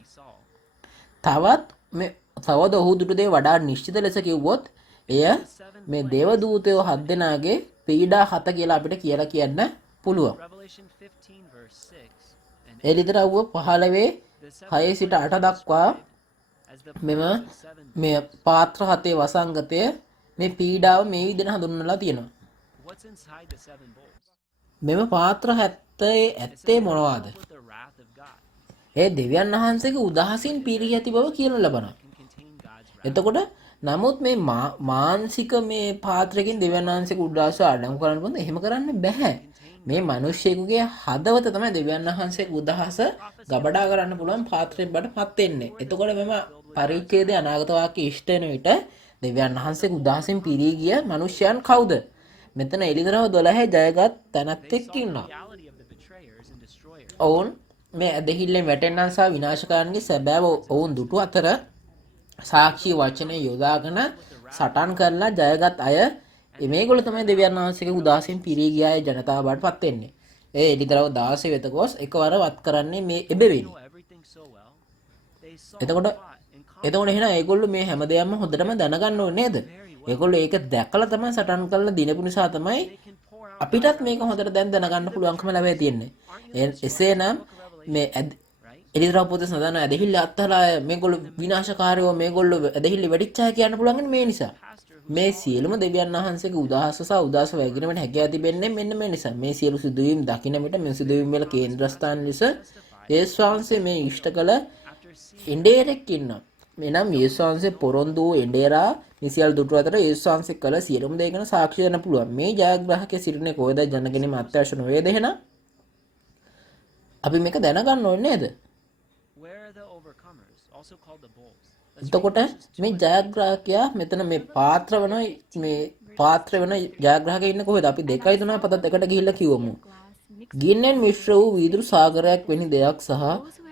තවද ඔහු දුටු දේ වඩා නිශ්චිත ලෙස කිව්වොත් එය මේ දේව දූතයෝ 7 දෙනාගේ පීඩා 7 කියලා අපිට කියලා කියන්න පුළුවන්. එලිදරව් 15 6 සිට 8 දක්වා මේ පාත්‍ර 7 වසංගතය මේ පීඩාව මේ විදිහට හඳුන්වලා තියෙනවා. මෙම පාත්‍ර 70 ඇත්තේ මොනවාද? ඒ දෙවියන් වහන්සේගේ උදහසින් පිරී ඇති බව කියන ලබනවා. එතකොට නමුත් මේ මානසික මේ පාත්‍රකින් දෙවියන් වහන්සේගේ උදහස අඩංගු කරන්න බෑ. එහෙම කරන්න බෑ. මේ මිනිස්සෙකුගේ හදවත තමයි දෙවියන් වහන්සේගේ උදහස ගබඩා කරන්න පුළුවන් පාත්‍රයක් බඩපත් වෙන්නේ. එතකොට මෙම පරිච්ඡේදයේ අනාගත වාක්‍ය ඉෂ්ට වෙන විට දෙවියන් වහන්සේගේ උදහසින් පිරී ගිය මිනිසයන් කවුද? මෙතන එලිදරව් 12 ජයගත් තැනැත්තෙක් ඉන්නවා. ඔවුන් මේ ඇදහිල්ලෙන් වැටෙන්නන් සහ විනාශකාරන්ගේ සැබෑව ඔවුන් දුටු අතර සාක්ෂි වචනේ යොදාගෙන සටන් කරලා ජයගත් අය මේගොල්ලෝ තමයි දෙවියන් වහන්සේගේ උදාසෙන් පිරී ගිය අය ජනතාව බාටපත් වෙන්නේ. ඒ එලිදරව් 16 වෙත ගොස් එකවර වත් කරන්නේ මේ එබෙවිනි. එතකොට එහෙනම් ඒගොල්ලෝ මේ හැමදේම හොඳටම දැනගන්න ඕනේ නේද? ඒගොල්ලෝ ඒක දැකලා තමයි සටන් කරලා දිනපු නිසා තමයි අපිටත් මේක හොඳට දැන් දැනගන්න පුළුවන්කම ලැබෙලා තියෙන්නේ. එසේනම් මේ එලිදරව් පොතේ සඳහන් ඇදහිල්ල අත්හලා මේගොල්ලෝ විනාශකාරයෝ මේගොල්ලෝ ඇදහිල්ල වැඩිච්චා කියන්න පුළුවන් මේ නිසා. මේ සියලුම දෙවියන් වහන්සේගේ උදාහස සහ උදාස වැගිරීමට හැකියාව තිබෙන්නේ මෙන්න මේ නිසා. මේ සියලු සිදුවීම් දකින්න විට මේ සිදුවීම් වල කේන්ද්‍රස්ථාන ලෙස යේසුස් වහන්සේ මේ ඉෂ්ට කළ එඬේරෙක් ඉන්නවා. එනම් යේසුස් වහන්සේ පොරොන්දු වූ එඬේරා නිසියල් දුටු අතර යේසුස් වහන්සේ කළ සියලුම දේ ගැන සාක්ෂි දෙන්න පුළුවන්. මේ ජයග්‍රාහකයා සිටින්නේ කොහෙද? ජනගණනය අත්‍යවශ්‍ය නොවේද එහෙනම්? අපි මේක දැනගන්න ඕනේ නේද? එතකොට මේ ජයග්‍රාහකයා මෙතන මේ පාත්‍ර වෙන මේ පාත්‍ර වෙන ජයග්‍රාහකයා ඉන්නේ කොහෙද? අපි 2යි 3යි පද දෙකට ගිහිල්ලා කිව්වමු. ගින්නෙන් මිශ්‍ර වූ වීදුරු සාගරයක් වැනි දෙයක් සහ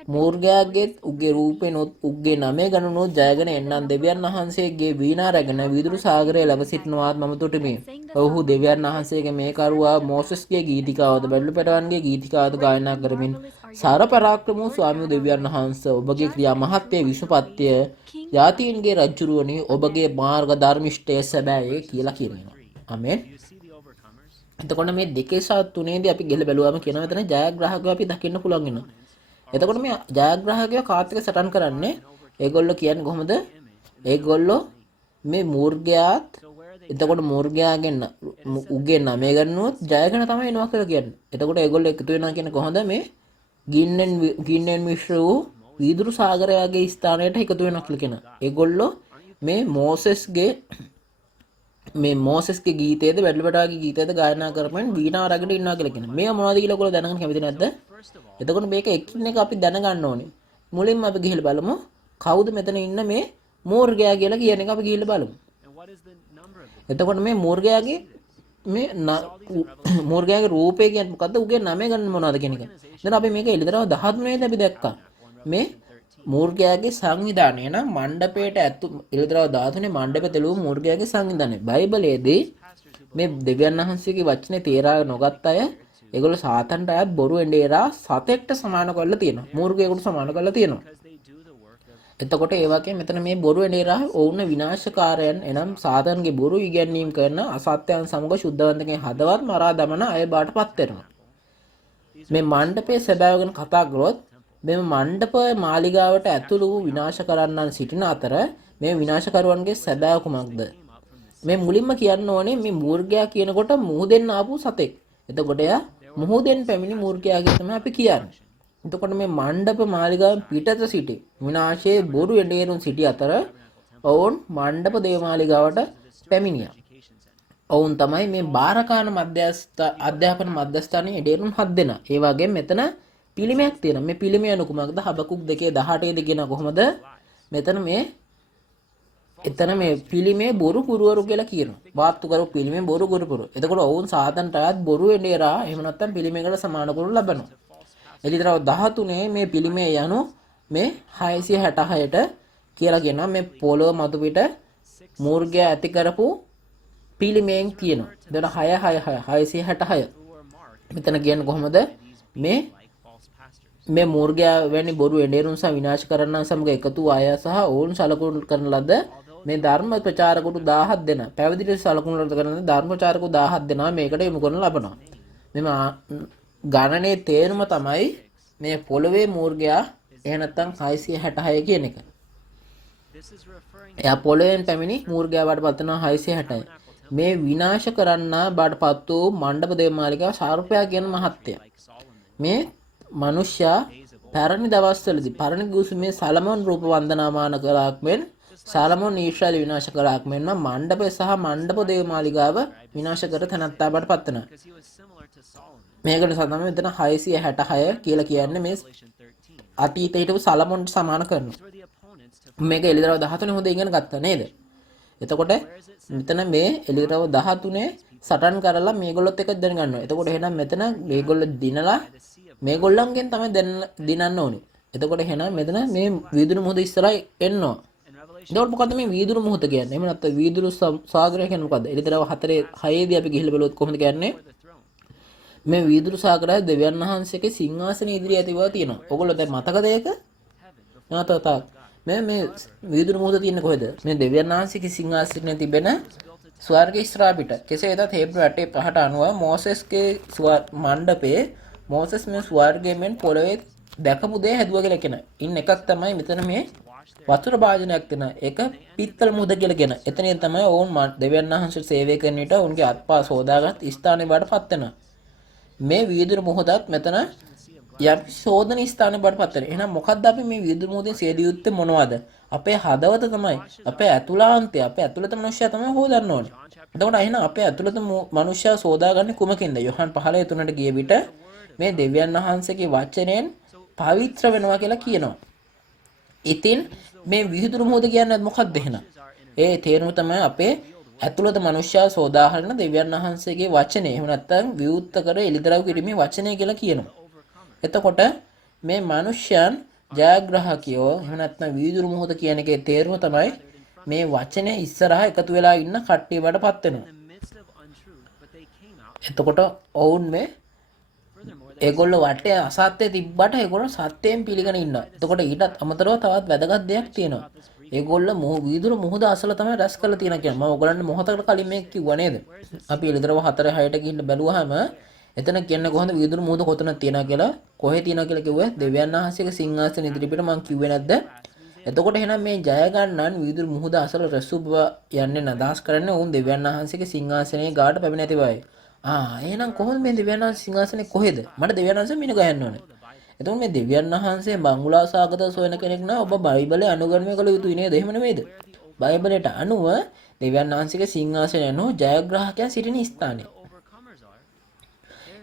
මූර්ගයාගේත් උගේ රූපෙනොත් උගේ නමේ ගණනොත් ජයගෙන එන්නන් දෙවියන් වහන්සේගේ වීණා රැගෙන වීදුරු සාගරය ළඟ සිටිනවාත් මම තුටුමි. ඔහු දෙවියන් වහන්සේගේ මේ කරුවා මෝසස්ගේ ගීතිකාවද බැල්ලු පැටවන්ගේ ගීතිකාවද ගායනා කරමින් සාර පරාක්‍රම වූ ස්වාමී දෙවියන් වහන්සේ ඔබගේ ක්‍රියා මහත්ය විශ්වපත්‍ය ජාතීන්ගේ රජුරුවනි ඔබගේ මාර්ග ධර්මිෂ්ඨය සැබෑයේ කියලා කියනවා. ආමෙන්. එතකොට මේ දෙකේ සහ තුනේදී අපි ගෙල බැලුවාම කියනවා මෙතන ජයග්‍රාහකයෝ අපි දකින්න පුළුවන් වෙනවා. එතකොට මේ ජයග්‍රාහකයෝ කාත් එක්ක සටන් කරන්නේ ඒගොල්ලෝ කියන්නේ කොහොමද? ඒගොල්ලෝ මේ මූර්ගයාත් එතකොට මූර්ගයාගෙන් උගේ නමේ ගන්නොත් ජයගෙන තමයි එනවා කියලා කියන්නේ. එතකොට ඒගොල්ලෝ එකතු වෙනවා කියන්නේ කොහොමද? මේ ගින්නෙන් මිශ්‍ර වූ වීදුරු සාගරයාගේ ස්ථානයට එකතු වෙනවා කියලා කියනවා. ඒගොල්ලෝ මේ මෝසස්ගේ ගීතයේද වැඩලපටාගේ ගීතයේද ගායනා කරමින් වීණා රැගෙන ඉන්නවා කියලා කියනවා. මේ මොනවද කියලා ඔයගොල්ලෝ දැනගන්න කැමති නැද්ද? එතකොට මේක එකින් එක අපි දැනගන්න ඕනේ. මුලින්ම අපි ගිහිල්ලා බලමු කවුද මෙතන ඉන්න මේ මූර්ගයා කියලා කියන එක අපි ගිහිල්ලා බලමු. එතකොට මේ මූර්ගයාගේ මූර්ගයාගේ රූපය කියන්නේ මොකද්ද? උගේ නමය ගන්න මොනවද කියන එක. දැන් අපි මේක එළිදරව 13 දී අපි දැක්කා. මේ මූර්ගයාගේ සංවිධානය නම් මණ්ඩපයට එළිදරව 13 මණ්ඩපය තෙලුව මූර්ගයාගේ සංවිධානය. බයිබලයේදී මේ දෙවියන් වහන්සේගේ වචනේ තේරා නොගත් අය ඒගොල්ලෝ සාතන්ට අයත් බොරු එඬේරා සතෙක්ට සමාන කරලා තියෙනවා. මූර්ගයෙකුට සමාන කරලා තියෙනවා. එතකොට ඒ වගේ මෙතන මේ බොරු එඬේරා ඔවුන් විනාශකාරයන් එනම් සාතන්ගේ බොරු ඉගැන්වීම් කරන අසත්‍යයන් සමග සුද්ධවන්තකෙන් හදවත් මරා දමන අය බාටපත් වෙනවා. මේ මණ්ඩපයේ සැබෑව ගැන කතා කරොත් මේ මණ්ඩප මාලිගාවට ඇතුළු වූ විනාශ කරන්නන් සිටින අතර මේ විනාශකරුවන්ගේ සැබෑව කුමක්ද? මේ මුලින්ම කියන්න ඕනේ මේ මූර්ගයා කියනකොට මුහුදෙන් ආපු සතෙක්. එතකොට එයා මුහුදෙන් පැමිණි මූර්ගයා කියලා තමයි අපි කියන්නේ. එතකොට මේ මණ්ඩප මාලිගාවෙන් පිටත සිටි විනාශයේ බොරු එඬේරුන් සිටි අතර ඔවුන් මණ්ඩප දේවමාලිගාවට පැමිණියා. ඔවුන් තමයි මේ බාරකාන අධ්‍යාපන මධ්‍යස්ථානයේ එඬේරුන් 7 දෙනා. ඒ වගේම මෙතන පිළිමයක් තියෙනවා. මේ පිළිමය කුමක්ද? හබකුක් 2:18 දී කියන කොහොමද? මෙතන මේ පිළිමේ බොරු පුරවරු කියලා කියනවා. වාත්තු කරු පිළිමේ බොරු ගුරුපුරු. එතකොට ඔවුන් සාතන්ට අයත් බොරු එඬේරා එහෙම නැත්නම් පිළිමයකට සමාන කරනු ලබනවා. එළිදරව 13 මේ පිළිමේ යනු මේ 666ට කියලා කියනවා. මේ පොළොව මතු පිට මූර්ගයා ඇති කරපු පිළිමයෙන් කියනවා. එතන 666 මෙතන කියන්නේ කොහොමද? මේ මූර්ගයා වැනි බොරු එඬේරුන් සහ විනාශ කරන්නන් සමග එකතු අය සහ ඔවුන් සලකුණු කරන ලද මේ ධර්ම ප්‍රචාරකතු 17 දෙනා පැවිදිට සලකුණු කරන ධර්ම ප්‍රචාරකතු 17 දෙනා මේකට යොමු කරන ලබනවා. මෙම ගණනේ තේරුම තමයි මේ පොළවේ මූර්ගයා එහෙ නැත්නම් 666 කියන එක. එයා පොළවෙන් පැමිණි මූර්ගයා බාටපත් වෙනවා 666. මේ විනාශ කරන්න බාටපත් වූ මණ්ඩප දේවමාලිගා සර්පයා කියන මහත්තයා. මේ මනුෂ්‍යයා පැරණි දවස්වලදී පරණ ගුසුමේ සලමෝන් රූප වන්දනාමාන කළාක් මෙන් සලමෝන් ඊශ්‍රායල විනාශ කළාක් මෙන් මණ්ඩපය සහ මණ්ඩප දේවමාලිගාව විනාශ කර තැනැත්තා බාටපත් වෙනවා. මේක නිසා තමයි මෙතන 666 කියලා කියන්නේ මේ අතීතයේ හිටපු සලමොන්ට සමාන කරනවා. මේක එළිදරව 13 හොඳ ඉගෙන ගත්තා නේද? එතකොට මෙතන මේ එළිදරව 13 සටන් කරලා මේගොල්ලොත් එක දැනගන්නවා. එතකොට එහෙනම් මෙතන මේගොල්ලෝ දිනලා මේගොල්ලන්ගෙන් තමයි දිනන්න ඕනේ. එතකොට එහෙනම් මෙතන මේ වීදුරු මුහුද ඉස්සරහා එන්නවා. එතකොට මොකද්ද මේ වීදුරු මුහුද කියන්නේ? එහෙම නැත්නම් වීදුරු සාගරය කියන්නේ මොකද්ද? එළිදරව 4 දී අපි ගිහිල්ලා බලුවොත් කොහොමද කියන්නේ? මේ වීදුරු සාගරය දෙවියන් වහන්සේගේ සිංහාසනයේ ඉදිරියේ ඇති බව තියෙනවා. ඔයගොල්ලෝ දැන් මතකද ඒක? නැතත් මේ වීදුරු මුහුද තියෙන්නේ කොහෙද? මේ දෙවියන් වහන්සේගේ සිංහාසනයේ තිබෙන ස්වර්ගයේ ඉස්සරහා පිට. කෙසේ වෙතත් හේබ්‍රු 8:5ට අනුව මෝසස්ගේ මණ්ඩපයේ මෝසස් මේ ස්වර්ගයෙන් මෙන් පොළවේ දැකපු දේ හැදුවා කියලා කියන. ඉන්න එකක් තමයි මෙතන මේ වතුර භාජනයක් තියෙන. ඒක පිත්තල මුහුද කියලා කියන. එතනින් තමයි ඕන් දෙවියන් වහන්සේ සේවය කරන විට උන්ගේ අත්පා සෝදාගත් ස්ථානේ බාටපත් වෙනවා. මේ වීදුරු මුහුදත් මෙතන යම් ශෝධන ස්ථානේ බාටපත් වෙනවා. එහෙනම් මොකද්ද අපි මේ වීදුරු මුහුදෙන් සියදිය යුත්තේ මොනවද? අපේ හදවත තමයි. අපේ ඇතුළාන්තය, අපේ ඇතුළත මනුෂ්‍යයා තමයි හොදන්න ඕනේ. එතකොට එහෙනම් අපේ ඇතුළත මනුෂ්‍යයා සෝදාගන්නේ කුමකින්ද? යොහන් 15:3ට ගිය විට මේ දෙවියන් වහන්සේගේ වචනයෙන් පවිත්‍ර වෙනවා කියලා කියනවා. ඉතින් මේ විහිදුරු මුහුද කියන්නේ මොකක්ද එහෙනම්? ඒ තේරුම තමයි අපේ ඇතුළත මනුෂ්‍යයා සෝදාහරණ දෙවියන් වහන්සේගේ වචනේ. එහෙම නැත්නම් විවුර්ත කර එළිදරව් කිරීමේ වචනය කියලා කියනවා. එතකොට මේ මනුෂ්‍යයන් ජයග්‍රාහකයෝ එහෙම නැත්නම් විදුරු මොහොත කියන එකේ තේරුම තමයි මේ වචනේ ඉස්සරහා එකතු වෙලා ඉන්න කට්ටිය වඩපත් වෙනවා. එතකොට ඔවුන් මේ ඒගොල්ලෝ වටේ අසත්‍ය තිබ්බට ඒගොල්ලෝ සත්‍යයෙන් පිළිගෙන ඉන්නවා. එතකොට ඊටත් අමතරව තවත් වැදගත් දෙයක් තියෙනවා. ඒගොල්ලෝ විදුරු මුහුද අසල තමයි රැස් කරලා තියෙන කියන්නේ. මම ඔයගොල්ලන්ට මොහොතකට කලින් මේක කිව්වා නේද? අපි එළිදරව 4 6ට ගිහින් බැලුවාම එතන කියන්නේ කොහොමද විදුරු මුහුද කොතනද තියෙනවා කියලා කොහේ තියෙනවා කියලා කිව්වේ දෙවියන් වහන්සේගේ සිංහාසන ඉදිරිපිට මම කිව්වේ නැද්ද? එතකොට එහෙනම් මේ ජය ගන්නන් විදුරු මුහුද අසල රැසුබ යන්නේ නදාස් කරන්නේ උන් දෙවියන් වහන්සේගේ සිංහාසනයේ ගාඩ පැමිණ ඇති බවයි. එහෙනම් කොහොමද මේ දෙවියන් වහන්සේ සිංහාසනේ කොහෙද? මට දෙවියන් වහන්සේ මින ගහන්න ඕනේ. එතකොට මේ දෙවියන් වහන්සේ බංගුලා සාගත සොයන කෙනෙක් නම් ඔබ බයිබලයේ අනුගමනය කළ යුතුයි නේද? එහෙම නෙමෙයිද? බයිබලයට අනුව දෙවියන් වහන්සේගේ සිංහාසනය අනුව ජයග්‍රාහකයන් සිටින ස්ථානය.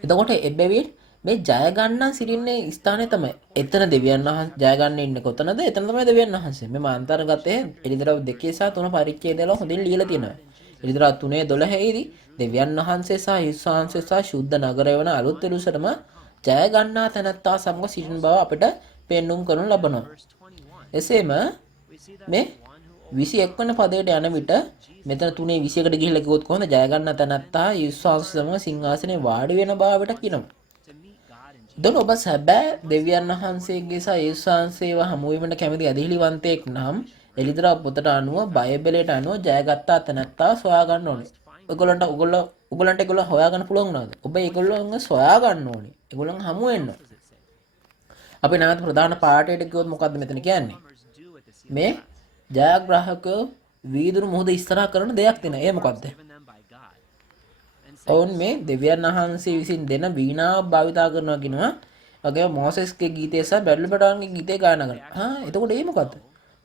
එතකොට එබැවින් මේ ජය ගන්නන් සිටින්නේ ස්ථානය තමයි. එතන දෙවියන් වහන්සේ ජය ගන්න ඉන්නේ කොතනද? එතන තමයි දෙවියන් වහන්සේ. මේ අන්තර්ගතයේ එළිදරව් 2 සහ 3 පරිච්ඡේදවල හොඳින් ලියලා තියෙනවා. එළිදරව් 3:12 දී දෙවියන් වහන්සේ සහ යේසුස් වහන්සේ සහ ශුද්ධ නගරය වන අලුත් එරුසලම ජය ගන්නා තැනැත්තා සමග සිටින බව අපිට පෙන්눔 කරනු ලබනවා. එසේම මේ 21 වන පදයට යන විට මෙතන 3:21කට ගිහිල්ලා කිව්වොත් කොහොමද ජය ගන්නා තැනැත්තා යේසුස් වහන්සේ සමග සිංහාසනේ වාඩි වෙන බවට කියනවා. දැන් ඔබ සැබෑ දෙවියන් වහන්සේගේ සහ යේසුස් වහන්සේව හමු වීමට කැමති අධිහිලිවන්තයෙක් නම් එළිදරව් පොතට අනුව බයිබලයට අනුව ජයගත්තා තැනැත්තා සොයා ගන්න ඕනේ. ඔයගොල්ලන්ට ඒගොල්ලෝ හොයාගන්න පුළුවන් වුණාද? ඔබ ඒගොල්ලෝන්ව සොයා ගන්න ඕනේ. ඒගොල්ලන් හමු වෙන්න. අපි නැවත ප්‍රධාන පාඩයට ගියොත් මොකද්ද මෙතන කියන්නේ? මේ ජයග්‍රාහකයෝ වීදුරු මුහුද ඉස්සරහා කරන දෙයක් තියෙනවා. ඒ මොකද්ද? ඔවුන් මේ දෙවියන් වහන්සේ විසින් දෙන වීණාව භාවිතා කරනවා කියනවා. වගේම මොසෙස්ගේ ගීතය සහ බැඩ්ලුපටාන්ගේ ගීතය ගායනා කරනවා. එතකොට ඒ මොකද්ද?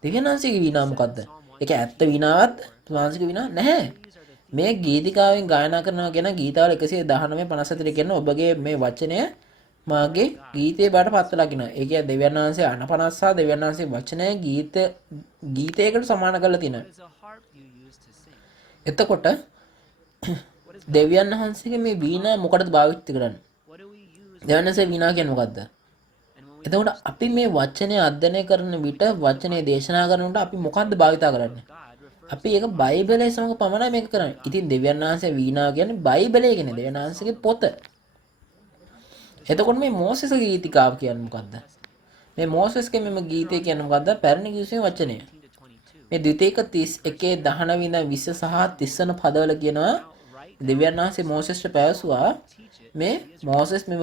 දෙවියන් වහන්සේගේ වීණාව මොකද්ද? ඒක ඇත්ත වීණාවක්ද? මානසික වීණාවක් නැහැ. මේ ගීතිකාවෙන් ගායනා කරනවා කියන ගීතාවල 119:54 කියන ඔබගේ මේ වචනය මාගේ ගීතේ බාට පත්වලා කියනවා. ඒ කියන්නේ දෙවියන් වහන්සේ අනපනස් සහ දෙවියන් වහන්සේ වචනය ගීතයකට සමාන කරලා තිනවා. එතකොට දෙවියන් වහන්සේගේ මේ වීණා මොකටද භාවිත කරන්නේ? දෙවියන් වහන්සේ වීණා කියන්නේ මොකද්ද? එතකොට අපි මේ වචනය අධ්‍යයනය කරන විට වචනේ දේශනා කරනකොට අපි මොකද්ද භාවිතා කරන්නේ? අපි ඒක බයිබලයේ සමග පමණයි මේක කරන්නේ. ඉතින් දෙවියන් වහන්සේ වීණාව කියන්නේ බයිබලයේ කියන්නේ දෙවියන් වහන්සේගේ පොත. එතකොට මේ මොසෙස්ගේ ගීතිකාව කියන්නේ මොකද්ද? මේ මොසෙස්ගේ මෙම ගීතය කියන්නේ මොකද්ද? පැරණි කිවිසුමේ වචනය. මේ ද්විතීක 31 19 විඳ 20 සහ 30 වන පදවල කියනවා දෙවියන් වහන්සේ මොසෙස්ට පැවසුවා මේ මොසෙස් මෙම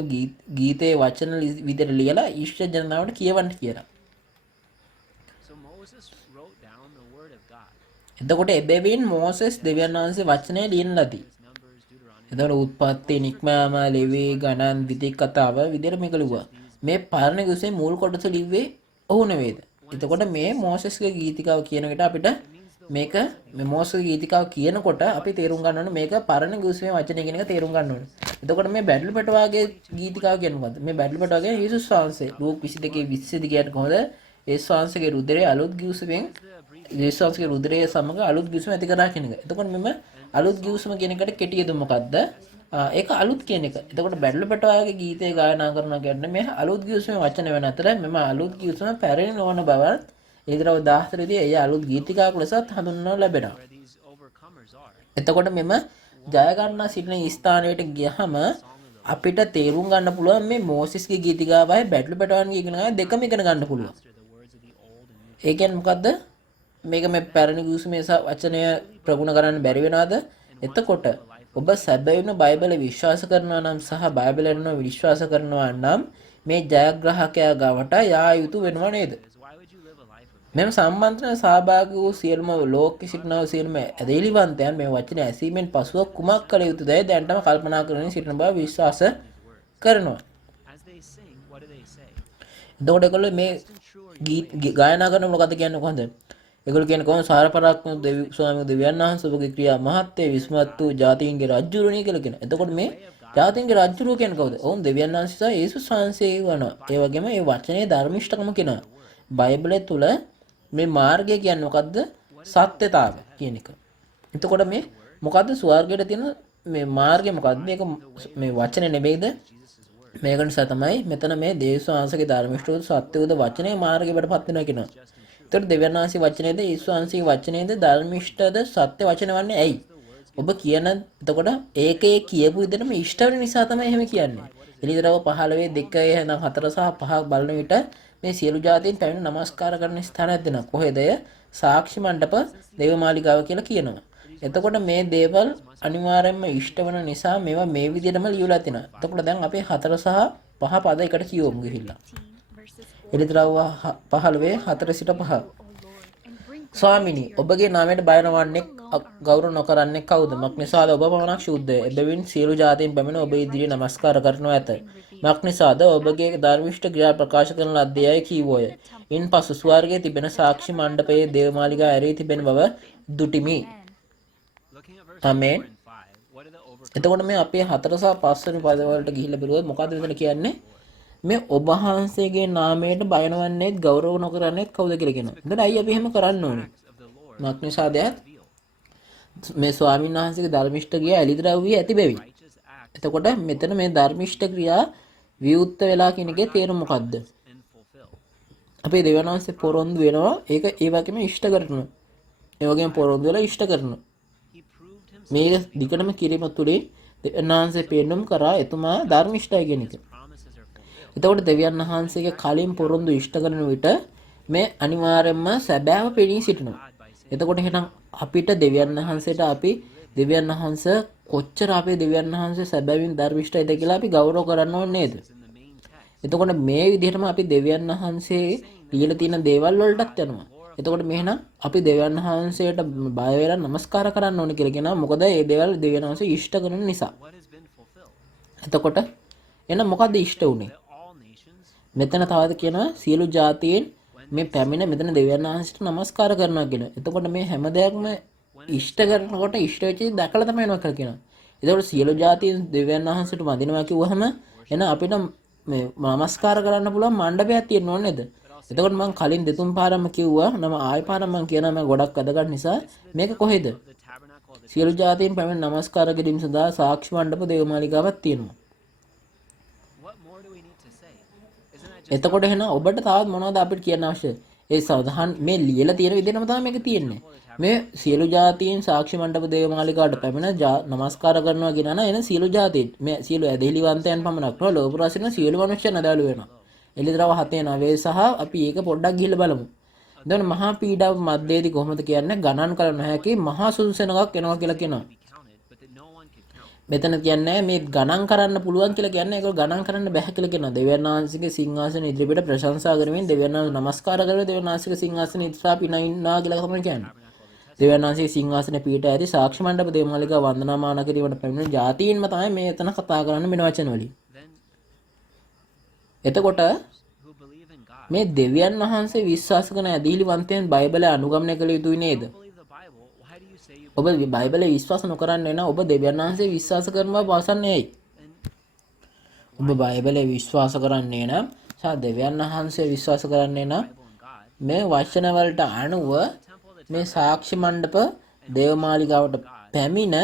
ගීතයේ වචන විදිහට ලියලා ඊශ්වර ජනතාවට කියවන්න කියලා. එතකොට එබැවින් මොසෙස් දෙවියන් වහන්සේ වචනය ලියන ලදී. එතකොට උත්පත්ති නික්මයාම ලෙවි ගණන් විදිහ කතාව විදිහට මේක ලිව්වා. මේ පරණ කිව්සේ මූල කොටස ලිව්වේ ඔහු නෙවෙයිද? එතකොට මේ මොසෙස්ගේ ගීතිකාව කියන එකට අපිට මේක මේ මොසෙස්ගේ ගීතිකාව කියනකොට අපි තේරුම් ගන්න ඕනේ මේක පරණ කිව්සේ වචනය කියන එක තේරුම් ගන්න ඕනේ. එතකොට මේ බැඩලු පැටවාගේ ගීතිකාව කියන්නේ මොකද්ද? මේ බැඩලු පැටවාගේ යේසුස් වහන්සේ ලූක් 22:20 කියන්නේ කොහොමද? යේසුස් වහන්සේගේ රුධිරය අලුත් කිව්සෙන් යේසුස් වහන්සේගේ රුධිරය සමග අලුත් කිව්සම ඇති කරා කියන එක. එතකොට මෙම අලුත් කිව්සම කියන එකට කෙටි යෙදුම මොකද්ද? ඒක අලුත් කියන එක. එතකොට බැඩලු පැටවාගේ ගීතය ගායනා කරනවා කියන්නේ මේ අලුත් කිව්සමේ වචන වෙන අතර මෙම අලුත් කිව්සම පැරණි නොවන බවත් ඒතරව 14 දී එය අලුත් ගීතිකාවක් ලෙසත් හඳුන්වනු ලැබෙනවා. එතකොට මෙම ජය ගන්නා සිටින ස්ථානයට ගියහම අපිට තේරුම් ගන්න පුළුවන් මේ මොසෙස්ගේ ගීතිකාවයි බැඩලු පැටවන්ගේ ඉගෙන දෙකම ඉගෙන ගන්න පුළුවන්. ඒ කියන්නේ මොකද්ද? මේක මේ පැරණි කිව්සමේ වචනය ප්‍රගුණ කරන්න බැරි වෙනවද? එතකොට ඔබ සැබවින්ම බයිබලය විශ්වාස කරනවා නම් සහ බයිබලයට විශ්වාස කරනවා නම් මේ ජයග්‍රාහකයා ගාවට යා යුතු වෙනව නේද? මෙම සම්මන්ත්‍රණ සහභාගී වූ සියලුම ලෝකෙ සිටින සියලුම ඇදහිලිවන්තයන් මේ වචන ඇසීමෙන් පසුව කුමක් කළ යුතුදයි දැනටම කල්පනා කරමින් සිටින බව විශ්වාස කරනවා. එතකොට ඒගොල්ලෝ මේ ගායනා කරන මොකද්ද කියන්නේ කොහොමද? ඒගොල්ලෝ කියන්නේ කොහොමද සාරපරාක්‍රම ස්වාමී දෙවියන් වහන්සේ ඔබගේ ක්‍රියා මහත්ය විස්මත් වූ ජාතීන්ගේ රජුරුණී කියලා කියන. එතකොට මේ ජාතීන්ගේ රජුරුව කියන්නේ කවුද? ඔවුන් දෙවියන් වහන්සේ සහ යේසුස් වහන්සේ වනවා. ඒ වගේම මේ වචනේ ධර්මිෂ්ඨකම කියනවා. බයිබලය තුල මේ මාර්ගය කියන්නේ මොකද්ද? සත්‍යතාවය කියන එක. එතකොට මේ මොකද්ද ස්වර්ගයට තියෙන මේ මාර්ගය මොකද්ද? මේක මේ වචනේ නෙමෙයිද? මේක නිසා තමයි මෙතන මේ දේවස්වාංශගේ ධර්මිෂ්ඨ සත්‍යෝද වචනේ මාර්ගයකට පත් වෙනවා කියනවා. ඒතර දෙවියන්වහන්සේ වචනේද ඊස්වාංශගේ වචනේද ධර්මිෂ්ඨද සත්‍ය වචන වන්නේ ඇයි? ඔබ කියන එතකොට ඒකේ කියපු විදිහටම ඉෂ්ට වෙන නිසා තමයි එහෙම කියන්නේ. එළිදරව 15 2 නැත්නම් 4 සහ 5 බලන විට මේ සියලු જાතීන් පැමිණ නමස්කාර කරන ස්ථානයක් දෙනවා. කොහෙද? සාක්ෂි මණ්ඩප දේවමාලිගාව කියලා කියනවා. එතකොට මේ දේවල් අනිවාර්යයෙන්ම ඉෂ්ට වෙන නිසා මේවා මේ විදිහටම ලියලා තිනවා. එතකොට දැන් අපි 4 සහ 5 පද එකට කියවමු ගිහිල්ලා. එළිදරව 15 4 සිට 5. ස්වාමිනී ඔබගේ නාමයට බය නොවන්නේ ගෞරව නොකරන්නේ කවුද? මක්නිසාද ඔබ පමණක් ශුද්ධය. එබැවින් සියලු જાතීන් පැමිණ ඔබ ඉදිරියේ නමස්කාර කරනු ඇත. මක්නිසාද ඔබගේ ධර්මිෂ්ඨ ක්‍රියා ප්‍රකාශ කරන ලද්දේයයි කීවෝය. ඉන්පසු ස්වර්ගයේ තිබෙන සාක්ෂි මණ්ඩපයේ දේවමාලිගා ඇරී තිබෙන බව දුටිමි. ආමේන්. එතකොට මේ අපේ 4 සහ 5 වෙනි පද වලට ගිහිල්ලා බලුවොත් මොකද්ද මෙතන කියන්නේ? මේ ඔබ වහන්සේගේ නාමයට බය නොවන්නේත් ගෞරව නොකරන්නේත් කවුද කියලා කියනවා. එතකොට අයි අපි එහෙම කරන්න ඕනේ. මක්නිසාද මේ ස්වාමීන් වහන්සේගේ ධර්මිෂ්ඨ ක්‍රියා එළිදරව්විය ඇති බැවින්. එතකොට මෙතන මේ ධර්මිෂ්ඨ ක්‍රියා විවුර්ත වෙලා කියන එකේ තේරුම මොකද්ද? අපේ දෙවියන් වහන්සේ පොරොන්දු වෙනවා ඒක ඒ වගේම ඉෂ්ට කරනවා. ඒ වගේම පොරොන්දු වෙලා ඉෂ්ට කරනවා. මේක දිගටම කිරීම තුළින් දෙවියන් වහන්සේ පෙන්눔 කරා එතුමා ධර්මිෂ්ඨයි කියන එක. එතකොට දෙවියන් වහන්සේගේ කලින් පොරොන්දු ඉෂ්ට කරන විට මේ අනිවාර්යයෙන්ම සැබෑව පෙනී සිටිනවා. එතකොට එහෙනම් අපිට දෙවියන් වහන්සේට අපි දෙවියන් වහන්සේ කොච්චර අපේ දෙවියන් වහන්සේ සැබෑවින් ධර්මිෂ්ඨයිද කියලා අපි ගෞරව කරන්න ඕනේ නේද? එතකොට මේ විදිහටම අපි දෙවියන් වහන්සේ ලියලා තියෙන දේවල් වලටත් යනවා. එතකොට මෙහෙනම් අපි දෙවියන් වහන්සේට බය වෙලා නමස්කාර කරන්න ඕනේ කියලා කියනවා. මොකද මේ දේවල් දෙවියන් වහන්සේ ඉෂ්ට කරන නිසා. එතකොට එහෙනම් මොකද්ද ඉෂ්ට උනේ? මෙතන තවද කියනවා සියලු જાතීන් මේ පැමිණ මෙතන දෙවියන් වහන්සේට නමස්කාර කරනවා කියලා. එතකොට මේ හැම දෙයක්ම ඉෂ්ට කරනකොට ඉෂ්ට වෙච්ච දේ දැකලා තමයි එනවා කියලා කියනවා. එතකොට සියලු જાතීන් දෙවියන් වහන්සේට වඳිනවා කිව්වහම එහෙනම් අපිට මේ නමස්කාර කරන්න පුළුවන් මණ්ඩපයක් තියෙන්න ඕනේ නේද? එතකොට මම කලින් දෙතුන් පාරම කිව්වා නම ආයෙ පාරම මම කියනවා මම ගොඩක් අදගත් නිසා මේක කොහෙද? සියලු જાතීන් පැමිණ නමස්කාර කිරීම සඳහා සාක්ෂි මණ්ඩප දේවමාලිගාවක් තියෙනවා. එතකොට එහෙනම් ඔබට තවත් මොනවද අපිට කියන්න අවශ්‍ය? ඒ සඳහන් මේ ලියලා තියෙන විදිහටම තමයි මේක තියෙන්නේ. මේ සියලු જાතීන් සාක්ෂි මණ්ඩප දේවමාලිගාවට පැමිණ නමස්කාර කරනවා කියන එන සියලු જાතීන් මේ සියලු ඇදහිලිවන්තයන් පමණක් නොව ලෝක ප්‍රසින සියලු මනුෂ්‍යයන් අදාළ වෙනවා. එළිදරව 7:9 සහ අපි ඒක පොඩ්ඩක් ගිහිල්ලා බලමු. දැන් මහා පීඩාව මැදේදී කොහොමද කියන්නේ ගණන් කළ නොහැකි මහා සුදුසෙනගක් එනවා කියලා කියනවා. මෙතන කියන්නේ මේ ගණන් කරන්න පුළුවන් කියලා කියන්නේ ඒක ගණන් කරන්න බෑ කියලා කියනවා. දෙවියන් වහන්සේගේ සිංහාසන ඉදිරියට ප්‍රශංසා කරමින් දෙවියන් වහන්සේ නමස්කාර කරලා දෙවියන් වහන්සේගේ සිංහාසන ඉස්සරහා පිනිනා කියලා තමයි කියන්නේ. දෙවියන් වහන්සේගේ සිංහාසනේ පිට ඇති සාක්ෂි මණ්ඩප දේවමාලිගාව වන්දනාමාන කිරීමට පැමිණෙන જાතීන්ම තමයි මේ එතන කතා කරන්නේ මෙන්න වචන වලින්. එතකොට මේ දෙවියන් වහන්සේ විශ්වාස කරන ඇදහිලිවන්තයන් බයිබලය අනුගමනය කළ යුතුයි නේද? ඔබ බයිබලය විශ්වාස නොකරන්නේ නම් ඔබ දෙවියන් වහන්සේ විශ්වාස කරනවා වාසන්නේ ඇයි? ඔබ බයිබලය විශ්වාස කරන්නේ නම් සහ දෙවියන් වහන්සේ විශ්වාස කරන්නේ නම් මේ වචන වලට අනුව මේ සාක්ෂි මණ්ඩප දේවමාලිගාවට පැමිණ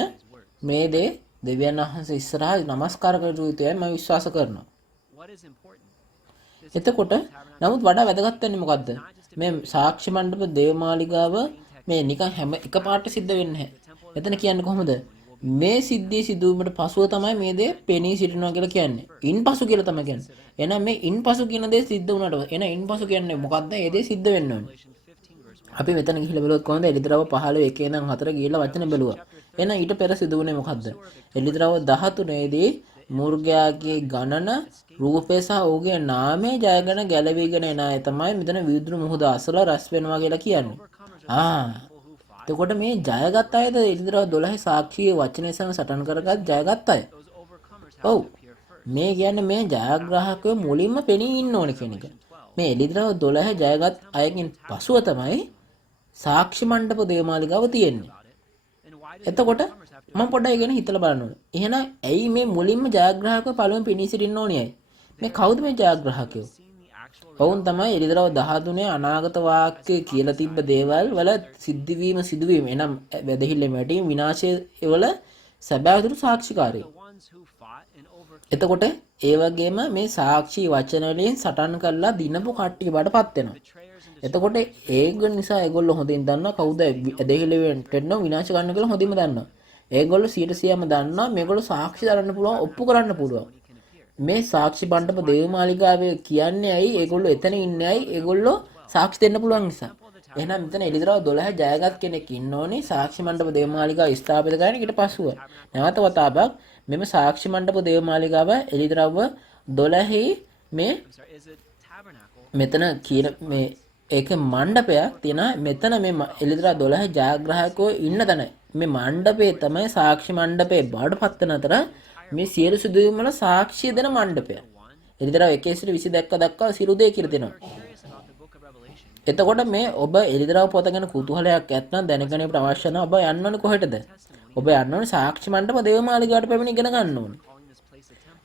මේ දේ දෙවියන් වහන්සේ ඉස්සරහා නමස්කාර කර යුතුයි මම විශ්වාස කරනවා. එතකොට නමුත් වඩා වැදගත් වෙන්නේ මොකද්ද? මේ සාක්ෂි මණ්ඩප දේවමාලිගාව මේ නිකන් හැම එකපාරට සිද්ධ වෙන්නේ නැහැ. එතන කියන්නේ කොහොමද? මේ සිද්ධිය සිදුවීමට පසුව තමයි මේ දේ පෙනී සිටිනවා කියලා කියන්නේ. ඉන්පසු කියලා තමයි කියන්නේ. එහෙනම් මේ ඉන්පසු කියන දේ සිද්ධ වුණාට එහෙනම් ඉන්පසු කියන්නේ මොකද්ද? ඒ දේ සිද්ධ වෙන්න ඕනේ. අපි මෙතන ගිහිල්ලා බලුවොත් කොහොමද? එළිදරව 15 1 ඉඳන් 4 ගිහිල්ලා වචන බැලුවා. එහෙනම් ඊට පෙර සිදුවුනේ මොකද්ද? එළිදරව 13 දී මුර්ගයාගේ ගණන රූපේ සහ ඔහුගේ නාමය ජයගෙන ගැලවිගෙන එන අය තමයි මෙතන විදුරු මුහුද අසල රැස් වෙනවා කියලා කියන්නේ. එතකොට මේ ජයගත් අයද එළිදරව 12 සාක්ෂියේ වචනේ සම සටන් කරගත් ජයගත් අය. ඔව්. මේ කියන්නේ මේ ජයග්‍රාහකයෝ මුලින්ම පෙනී ඉන්න ඕන කියන එක. මේ එළිදරව 12 ජයගත් අයකින් පසුව තමයි සාක්ෂි මණ්ඩප දේවමාලිගාව තියෙන්නේ. එතකොට මම පොඩ්ඩක් ගැන හිතලා බලන්න ඕනේ. එහෙනම් ඇයි මේ මුලින්ම ජයග්‍රාහකව පළවෙනි පිණී සිටින්න ඕනේ ඇයි? මේ කවුද මේ ජයග්‍රාහකයෝ? ඔවුන් තමයි එළිදරව් 13 අනාගත වාක්‍ය කියලා තිබ්බ දේවල් වල සිදුවීම එනම් වැදහිල්ලේ වැටීම් විනාශය වල සැබෑවතුරු සාක්ෂිකාරයෝ. එතකොට ඒ වගේම මේ සාක්ෂි වචන වලින් සටන් කරලා දිනපු කට්ටිය බඩපත් වෙනවා. එතකොට ඒක නිසා ඒගොල්ලෝ හොඳින් දන්නවා කවුද ඇදහිල්ලේ වෙන්න විනාශ කරන්න කියලා හොඳින්ම දන්නවා. ඒගොල්ලෝ 100%ම දන්නවා මේගොල්ලෝ සාක්ෂි දරන්න පුළුවන් ඔප්පු කරන්න පුළුවන්. මේ සාක්ෂි මණ්ඩප දේවමාලිගාවේ කියන්නේ ඇයි ඒගොල්ලෝ එතන ඉන්නේ ඇයි ඒගොල්ලෝ සාක්ෂි දෙන්න පුළුවන් නිසා. එහෙනම් මෙතන එළිදරව් 12 ජයගත් කෙනෙක් ඉන්න ඕනේ සාක්ෂි මණ්ඩප දේවමාලිගාව ස්ථාපිත කරගෙන ඊට පස්සුව. නැවත වතාවක් මෙම සාක්ෂි මණ්ඩප දේවමාලිගාව එළිදරව් 12 මේ මෙතන කියන මේ ඒක මණ්ඩපයක් තියෙන මෙතන මේ එළිදරව් 12 ජයග්‍රාහකයෝ ඉන්න තැන මේ මණ්ඩපේ තමයි සාක්ෂි මණ්ඩපේ බාඩපත් වෙන අතර මේ සියලු සිදුවීම් වල සාක්ෂිය දෙන මණ්ඩපය. එළිදරව් 1:20 දක්වා සියලු දේ කියලා දෙනවා. එතකොට මේ ඔබ එළිදරව් පොත ගැන කුතුහලයක් ඇත්නම් දැනගැනීමට අවශ්‍ය නම් ඔබ යන්න ඕනේ කොහෙටද? ඔබ යන්න ඕනේ සාක්ෂි මණ්ඩප දේවමාලිගාවට පැමිණ ඉගෙන ගන්න ඕනේ.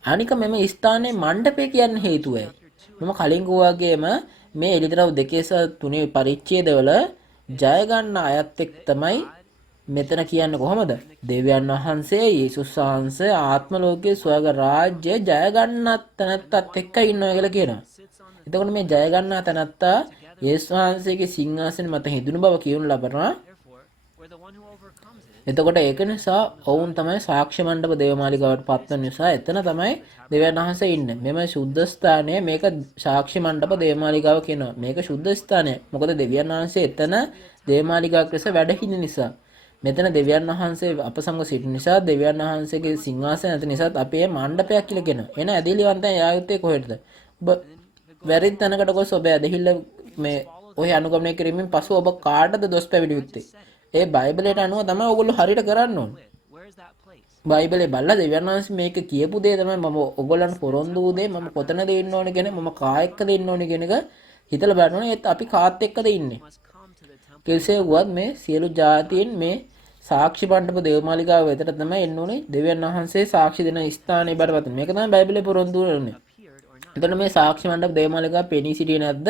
අනික මෙම ස්ථානයේ මණ්ඩපය කියන්න හේතුවයි. මම කලින් වගේම මේ එළිදරව් 2:3 පරිච්ඡේදවල ජය ගන්න අයත් එක්ක තමයි මෙතන කියන්නේ කොහොමද? දෙවියන් වහන්සේ, යේසුස් වහන්සේ ආත්ම ලෝකයේ ස්වර්ග රාජ්‍ය ජය ගන්නත් තැනත්තත් එක්ක ඉන්නවා කියලා කියනවා. එතකොට මේ ජය ගන්නා තැනත්තා යේසුස් වහන්සේගේ සිංහාසන මත හිඳුණු බව කියනු ලබනවා. එතකොට ඒක නිසා ඔවුන් තමයි සාක්ෂි මණ්ඩප දේවමාලිගාවට පත්වන නිසා එතන තමයි දෙවියන් වහන්සේ ඉන්නේ. මෙම සුද්ධ ස්ථානය මේක සාක්ෂි මණ්ඩප දේවමාලිගාව කියනවා. මේක සුද්ධ ස්ථානය. මොකද දෙවියන් වහන්සේ එතන දේවමාලිගාවක් ලෙස වැඩ හිඳින නිසා. මෙතන දෙවියන් වහන්සේ අප සමග සිටින නිසා දෙවියන් වහන්සේගේ සිංහාසනය නැති නිසාත් අපි මේ මණ්ඩපයක් කියලා කියනවා. එන ඇදහිලිවන්තයන් යායුත්තේ කොහෙටද? ඔබ වැරදි තැනකට ගොස් ඔබ ඇදහිල්ල මේ ඔය අනුගමනය කිරීමෙන් පසු ඔබ කාටද දොස් පැවිදි යුත්තේ? ඒ බයිබලයට අනුව තමයි ඔයගොල්ලෝ හරියට කරන්න ඕනේ. බයිබලේ බලලා දෙවියන් වහන්සේ මේක කියපු දේ තමයි මම ඔයගොල්ලන්ට පොරොන්දු වූ දේ මම කොතනද ඉන්න ඕනේ කියන මම කා එක්කද ඉන්න ඕනේ කියන එක හිතලා බලන්න ඕනේ. ඒත් අපි කාත් එක්කද ඉන්නේ? කෙල්සේ වුවත් මේ සියලු ජාතීන් මේ සාක්ෂි මණ්ඩප දේවමාලිගාව වෙතට තමයි එන්න ඕනේ. දෙවියන් වහන්සේ සාක්ෂි දෙන ස්ථානයේ බඩපත්. මේක තමයි බයිබලේ පොරොන්දු වෙන්නේ. එතන මේ සාක්ෂි මණ්ඩප දේවමාලිගාව පෙනී සිටියේ නැද්ද?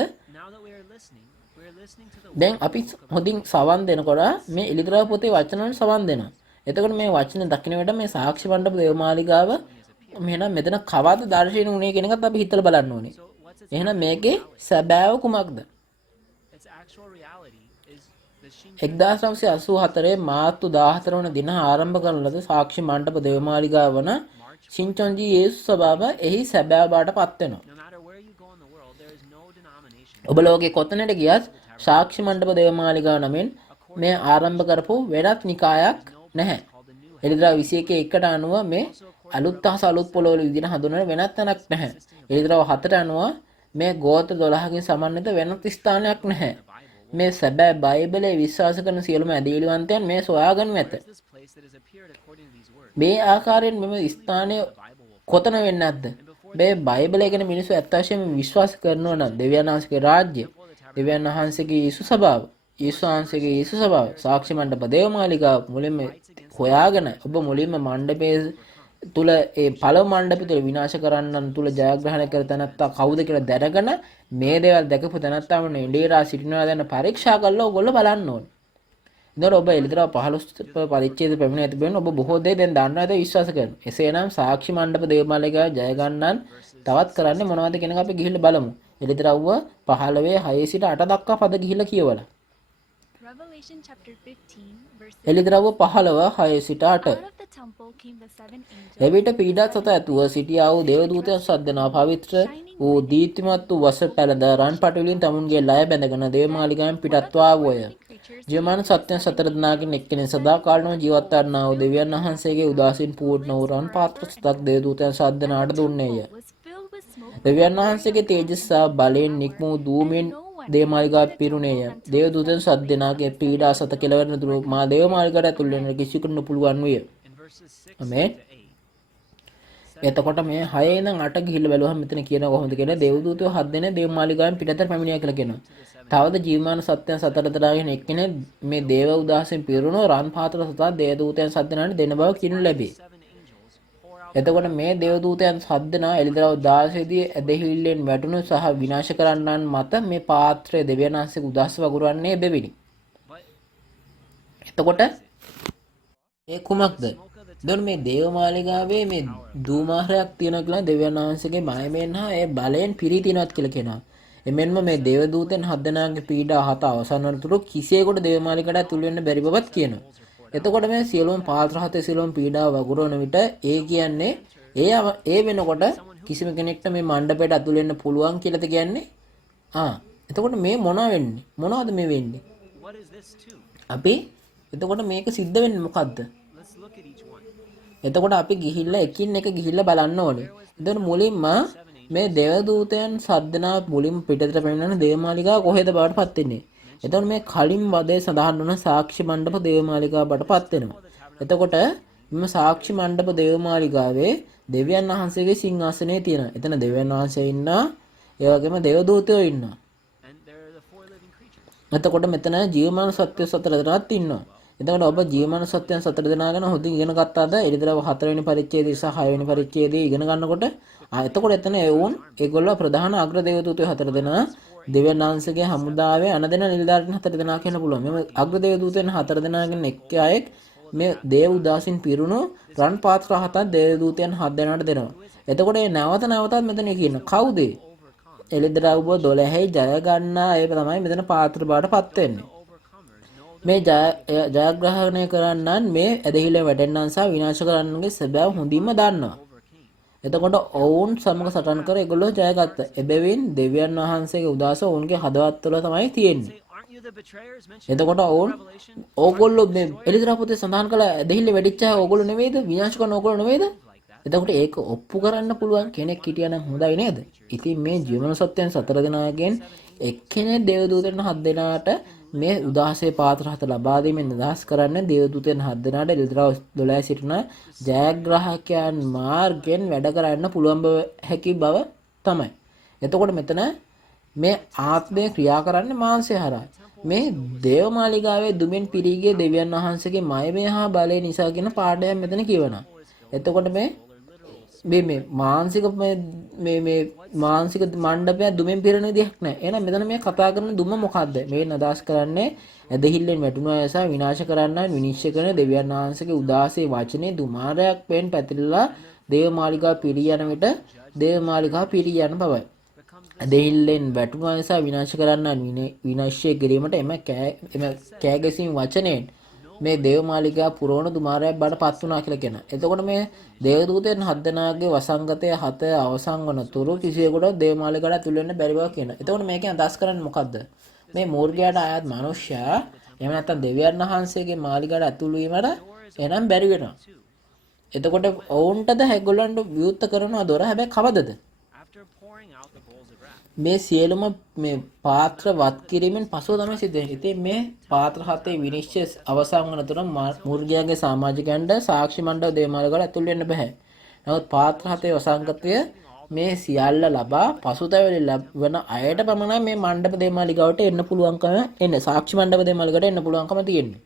දැන් අපි හොඳින් සවන් දෙනකොට මේ එළිදරව් පොතේ වචන වලින් සවන් දෙනවා. එතකොට මේ වචන දකින්න විට මේ සාක්ෂි මණ්ඩප දේවමාලිගාව මෙහෙනම් මෙතන කවද දර්ශන උනේ කියන එකත් අපි හිතලා බලන්න ඕනේ. එහෙනම් මේකේ සැබෑව කුමක්ද? 1984 මාර්තු 14 වන දින ආරම්භ කරන ලද සාක්ෂි මණ්ඩප දේවමාලිගාව වන සින්චොන්ජි යේසුස් සභාව එහි සැබෑ බවට පත් වෙනවා. ඔබ ලෝකේ කොතැනට ගියත් සාක්ෂි මණ්ඩප දේවමාලිගාව නමින් මේ ආරම්භ කරපු වෙනත් නිකායක් නැහැ. එළිදරව් 21 එකට අනුව මේ අලුත් අහස අලුත් පොළොව විදිහට හඳුන්වන වෙනත් තැනක් නැහැ. එළිදරව් 7ට අනුව මේ ගෝත්‍ර 12කින් සමන්විත වෙනත් ස්ථානයක් නැහැ. මේ සැබෑ බයිබලයේ විශ්වාස කරන සියලුම ඇදහිලිවන්තයන් මේ සොයාගනු ඇත. මේ ආකාරයෙන් මෙම ස්ථානය කොතන වෙන්නේ නැද්ද? මේ බයිබලය ගැන මිනිස්සු ඇත්ත වශයෙන්ම විශ්වාස කරනවා නම් දෙවියන් වහන්සේගේ රාජ්‍ය, දෙවියන් වහන්සේගේ යේසුස් සභාව, යේසුස් වහන්සේගේ යේසුස් සභාව, සාක්ෂි මණ්ඩප දේවමාලිගාව මුලින්ම හොයාගෙන ඔබ මුලින්ම මණ්ඩපයේ තුල ඒ පළමු මණ්ඩපය තුල විනාශ කරන්නන් තුල ජයග්‍රහණය කර තැනත්තා කවුද කියලා දැනගෙන මේ දේවල් දැකපු තැනත්තාම ඉන්දියාරා සිටිනවා දැන පරීක්ෂා කරලා ඔයගොල්ලෝ බලන්න ඕනේ. ඉතින් ඔබ එළිදරව් 15 පරිච්ඡේද පැමිණ ඇති බැවින් ඔබ බොහෝ දේ දැන් දන්නවා ඇත විශ්වාස කරනවා. එසේනම් සාක්ෂි මණ්ඩප දේවමාලිගාව ජය ගන්නන් තවත් කරන්නේ මොනවද කියන එක අපි ගිහිල්ලා බලමු. එළිදරව් 15 6 සිට 8 දක්වා පද ගිහිල්ලා කියවලා. එළිදරව් 15 6 සිට 8 එවිට පීඩා සත ඇතුව සිටියා වූ දේවදූතයන් සද්දනවා පවිත්‍ර වූ දීප්තිමත් වූ වසර පැලඳ රන් පටුලින් තමුන්ගේ ලය බැඳගෙන දේවමාලිගාවෙන් පිටත්ව ආවෝය. ජීවමාන සත්‍යයන් සතර දෙනාගෙන් එක්කෙනෙක් සදා කාලීනව ජීවත් වන්නා වූ දෙවියන් වහන්සේගේ උදාසීන් පූර්ණ වූ රන් පාත්‍ර සතක් දේවදූතයන් සද්දනාට දුන්නේය. දෙවියන් වහන්සේගේ තේජස බලයෙන් නික්මූ දූමින් දේවමාලිගාව පිරුණේය. දේවදූතයන් සද්දනාගේ පීඩා සත කෙලවරන දුරු මා දේවමාලිගාවට ඇතුල් වෙන කිසිකුට නොපුළුවන් විය. අමේන්. එතකොට මේ 6 ඉඳන් 8 ගිහිල්ලා බැලුවහම මෙතන කියනවා කොහොමද කියලා දේවදූතයෝ 7 දෙනා දේවමාලිගාවෙන් පිටතට පැමිණියා කියලා කියනවා. තවද ජීවමාන සත්‍යයන් සතර දරාගෙන එක්කෙනෙක් මේ දේව උදාසෙන් පිරුණු රන් පාත්‍ර සතා දේවදූතයන් 7 දෙනාට දෙන බව කියනු ලැබේ. එතකොට මේ දේවදූතයන් සත් දෙනා එළිදරව් 16 දී ඇදහිල්ලෙන් වැටුණු සහ විනාශ කරන්නන් මත මේ පාත්‍රය දෙවියන් වහන්සේගේ උදහස වගුරන්නේ බෙවිනි. එතකොට ඒ කුමක්ද? එතකොට මේ දේවමාලිගාවේ මේ දූමාරයක් තියෙනවා කියලා දෙවියන් වහන්සේගේ මහිමෙන් හා ඒ බලයෙන් පිරී තිනවත් කියලා කියනවා. එමෙන්ම මේ දේවදූතයන් හත් දෙනාගේ පීඩා හත අවසන් වනතුරු කිසියෙකුට දේවමාලිගයට ඇතුළු වෙන්න බැරි බවත් කියනවා. එතකොට මේ සියලුම පාත්‍ර හතේ සියලුම පීඩා වගුරවන විට ඒ කියන්නේ ඒ වෙනකොට කිසිම කෙනෙක්ට මේ මණ්ඩපයට ඇතුළු වෙන්න පුළුවන් කියලාද කියන්නේ? එතකොට මේ මොනවා වෙන්නේ? මොනවද මේ වෙන්නේ? අපි එතකොට මේක සිද්ධ වෙන්නේ මොකද්ද? එතකොට අපි ගිහිල්ලා එකින් එක ගිහිල්ලා බලන්න ඕනේ. එතකොට මුලින්ම මේ දේවදූතයන් සද්දනා මුලින්ම පිටතට පැමිණෙන දේවමාලිගාව කොහෙද බවට පත් වෙන්නේ? එතකොට මේ කලින් වදේ සඳහන් වන සාක්ෂි මණ්ඩප දේවමාලිගාව බවට පත් වෙනවා. එතකොට මේ සාක්ෂි මණ්ඩප දේවමාලිගාවේ දෙවියන් වහන්සේගේ සිංහාසනය තියෙනවා. එතන දෙවියන් වහන්සේ ඉන්නවා. ඒ වගේම දේවදූතයෝ ඉන්නවා. එතකොට මෙතන ජීවමාන සත්‍ය සතර දෙනාත් ඉන්නවා. එතකොට ඔබ ජීවමාන සත්‍යයන් සතර දෙනා ගැන හොඳින් ඉගෙන ගත්තාද? එළිදරව් 4 වෙනි පරිච්ඡේදය සහ 6 වෙනි පරිච්ඡේදය ඉගෙන ගන්නකොට එතකොට එතන ඒගොල්ලෝ ප්‍රධාන අග්‍ර දේවදූතයෝ 4 දෙනා දෙවියන් වහන්සේගේ හමුදාවේ අනදෙන නිලධාරීන් 4 දෙනා කියන්න පුළුවන්. මේ අග්‍ර දේවදූතයන් 4 දෙනාගෙන් එක් අයෙක් මේ දේව උදාසින් පිරුණු රන් පාත්‍ර 7ක් දේවදූතයන් 7 දෙනාට දෙනවා. එතකොට මේ නැවතත් මෙතන කියන කවුද? එළිදරව් 12යි ජය ගන්නා අය තමයි මෙතන පාත්‍ර බවට පත් වෙන්නේ. මේ ජයග්‍රහණය කරන්නන් මේ ඇදහිල්ල වැටෙන්නන් සහ විනාශ කරන්නන්ගේ සැබෑව හොඳින්ම දන්නවා. එතකොට ඔවුන් සමග සටන් කර ඒගොල්ලෝ ජයගත්තා. එබැවින් දෙවියන් වහන්සේගේ උදාස ඔවුන්ගේ හදවත් තුළ තමයි තියෙන්නේ. එතකොට ඕගොල්ලෝ මේ එළිදරව් පොතේ සඳහන් කළ ඇදහිල්ල වැඩිච්ච අය ඕගොල්ලෝ නෙවෙයිද? විනාශ කරන ඕගොල්ලෝ නෙවෙයිද? එතකොට ඒක ඔප්පු කරන්න පුළුවන් කෙනෙක් හිටියනම් හොඳයි නේද? ඉතින් මේ ජීවන සත්‍යයන් සතර දෙනාගෙන් එක්කෙනෙක් දේවදූතයන් හත් දෙනාට මේ උදාසේ පාත්‍ර හත ලබා දීමෙන් නිදහස් කරන්න දේවදූතයන් හත් දෙනාට එළිදරව් 12 සිටින ජයග්‍රාහකයන් මාර්ගෙන් වැඩ කරන්න පුළුවන් හැකි බව තමයි. එතකොට මෙතන මේ ආත්මය ක්‍රියා කරන්නේ මාංශය හරහා. මේ දේවමාලිගාවේ දුමින් පිරී ගිය දෙවියන් වහන්සේගේ මයමය හා බලය නිසා කියන පාඩයක් මෙතන කියවනවා. එතකොට මේ මානසික මානසික මණ්ඩපය දුමෙන් පිරෙන විදිහක් නැහැ. එහෙනම් මෙතන මේ කතා කරන දුම මොකද්ද? මේ නදාස් කරන්නේ ඇදහිල්ලෙන් වැටුණු අය සහ විනාශ කරන්නන් විනිශ්චය කරන දෙවියන් වහන්සේගේ උදාසේ වචනේ දුමාරයක් වෙන් පැතිරලා දේවමාලිගාව පිරී යන විට දේවමාලිගාව පිරී යන බවයි. ඇදහිල්ලෙන් වැටුණු අය සහ විනාශ කරන්නන් විනාශය කිරීමට එම කෑගැසීම් වචනයෙන් මේ දේවමාලිගාව පුරවන දුමාරයක් බවට පත් වුණා කියලා කියනවා. එතකොට මේ දේවදූතයන් හත් දෙනාගේ වසංගතය 7 අවසන් වන තුරු කිසියෙකුට දේවමාලිගාවට ඇතුල් වෙන්න බැරි බව කියනවා. එතකොට මේකෙන් අදහස් කරන්නේ මොකද්ද? මේ මූර්ගයාට ආයත් මිනිස්සයා එහෙම නැත්නම් දෙවියන් වහන්සේගේ මාලිගාවට ඇතුල් වීමට එනම් බැරි වෙනවා. එතකොට ඔවුන්ටද ඒගොල්ලන්ට විවුර්ත කරනවා දොර. හැබැයි කවදද? මේ සියලුම මේ පාත්‍ර වත් කිරීමෙන් පසුව තමයි සිද්ධ වෙන්නේ. ඉතින් මේ පාත්‍ර හතේ විනිශ්චය අවසන් වන තුරු මුර්ගයාගේ සමාජිකයන්ට සාක්ෂි මණ්ඩප දේවමාලිගාවට ඇතුල් වෙන්න බෑ. නමුත් පාත්‍ර හතේ වසංගතය මේ සියල්ල ලබා පසුතැවිලි ලැබවන අයට පමණයි මේ මණ්ඩප දේවමාලිගාවට එන්න පුළුවන්කම සාක්ෂි මණ්ඩප දේවමාලිගාවට එන්න පුළුවන්කම තියෙන්නේ.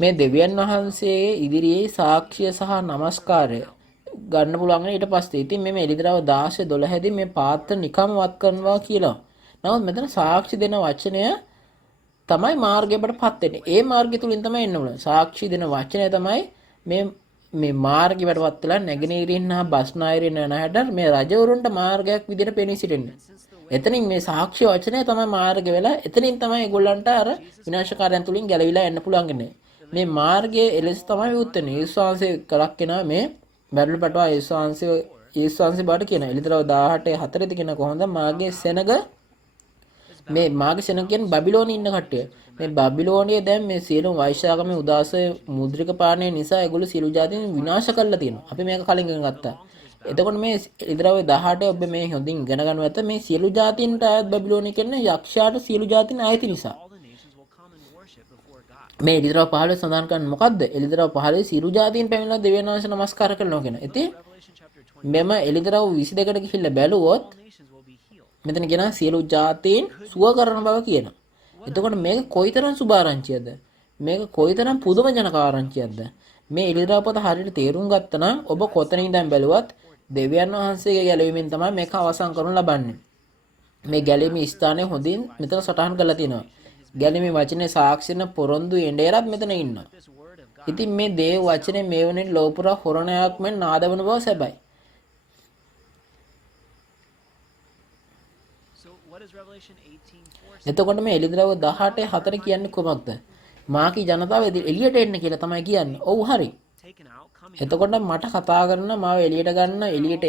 මේ දෙවියන් වහන්සේ ඉදිරියේ සාක්ෂිය සහ නමස්කාරය ගන්න පුළුවන් ඊට පස්සේ. ඉතින් මේ එළිදරව් 16 12 දී මේ පාත්‍ර නිකම්ම වත් කරනවා කියලා. නමුත් මෙතන සාක්ෂි දෙන වචනය තමයි මාර්ගයටපත් වෙන්නේ. ඒ මාර්ගය තුලින් තමයි එන්න ඕන. සාක්ෂි දෙන වචනය තමයි මේ මාර්ගයටපත් වෙලා නැගෙනහිරින් හා බස්නාහිරින් යන හැට මේ රජවරුන්ට මාර්ගයක් විදිහට පෙනී සිටින්නේ. එතනින් මේ සාක්ෂි වචනය තමයි මාර්ගය වෙලා එතනින් තමයි ඒගොල්ලන්ට අර විනාශකාරයන් තුලින් ගැලවිලා යන්න පුළුවන් මේ මාර්ගයේ එලෙස තමයි විවුර්ත වෙන්නේ. ඊස්වාංශේ කරක් කෙනා මේ බැරළු පැටවා ඊස්වාංශේ බාට කියන එළිදරව් 18 4 දී කියන කොහොමද මාගේ සෙනග මේ මාගේ සෙනග කියන්නේ බබිලෝනයේ ඉන්න කට්ටිය. මේ බබිලෝනිය දැන් මේ සියලු වෛශ්‍යාගමේ උදාසේ මුද්‍රික පාණය නිසා ඒගොල්ලෝ සියලු ජාතීන් විනාශ කරලා තියෙනවා. අපි මේක කලින් ඉගෙන ගත්තා. එතකොට මේ එළිදරව් 18 ඔබ මේ හොඳින් ඉගෙන ගන්න ඇත මේ සියලු ජාතීන්ට ආයත් බබිලෝනිය කියන්නේ යක්ෂයාට සියලු ජාතීන් ආයති නිසා. මේ එළිදරව් 15 සඳහන් කරන්නේ මොකද්ද? එළිදරව් 15 සියලු ජාතීන් පැමිණලා දෙවියන් වහන්සේ නමස්කාර කරනවා කියන. ඉතින් මෙම එළිදරව් 22කට ගිහිල්ලා බැලුවොත් මෙතන කියනවා සියලු ජාතීන් සුව කරන බව කියනවා. එතකොට මේක කොයිතරම් සුභාරංචියක්ද? මේක කොයිතරම් පුදුම ජනක ආරංචියක්ද? මේ එළිදරව් පොත හරියට තේරුම් ගත්තා නම් ඔබ කොතන ඉඳන් බැලුවත් දෙවියන් වහන්සේගේ ගැලවීමෙන් තමයි මේක අවසන් කරනු ලබන්නේ. මේ ගැලීමේ ස්ථානය හොඳින් මෙතන සටහන් කරලා තියෙනවා. ගැලීමේ වචනේ සාක්ෂින පොරොන්දු එඬේරත් මෙතන ඉන්නවා. ඉතින් මේ දේව වචනේ මේ වුණේ ලෝපුරා හොරණයක් මෙන් නාදවන බව සැබයි. එතකොට මේ එළිදරව් 18:4 කියන්නේ කොහොමද? මාකී ජනතාව එළියට එන්න කියලා තමයි කියන්නේ. ඔව් හරි. එතකොට මට කතා කරන මාව එළියට ගන්න එළියට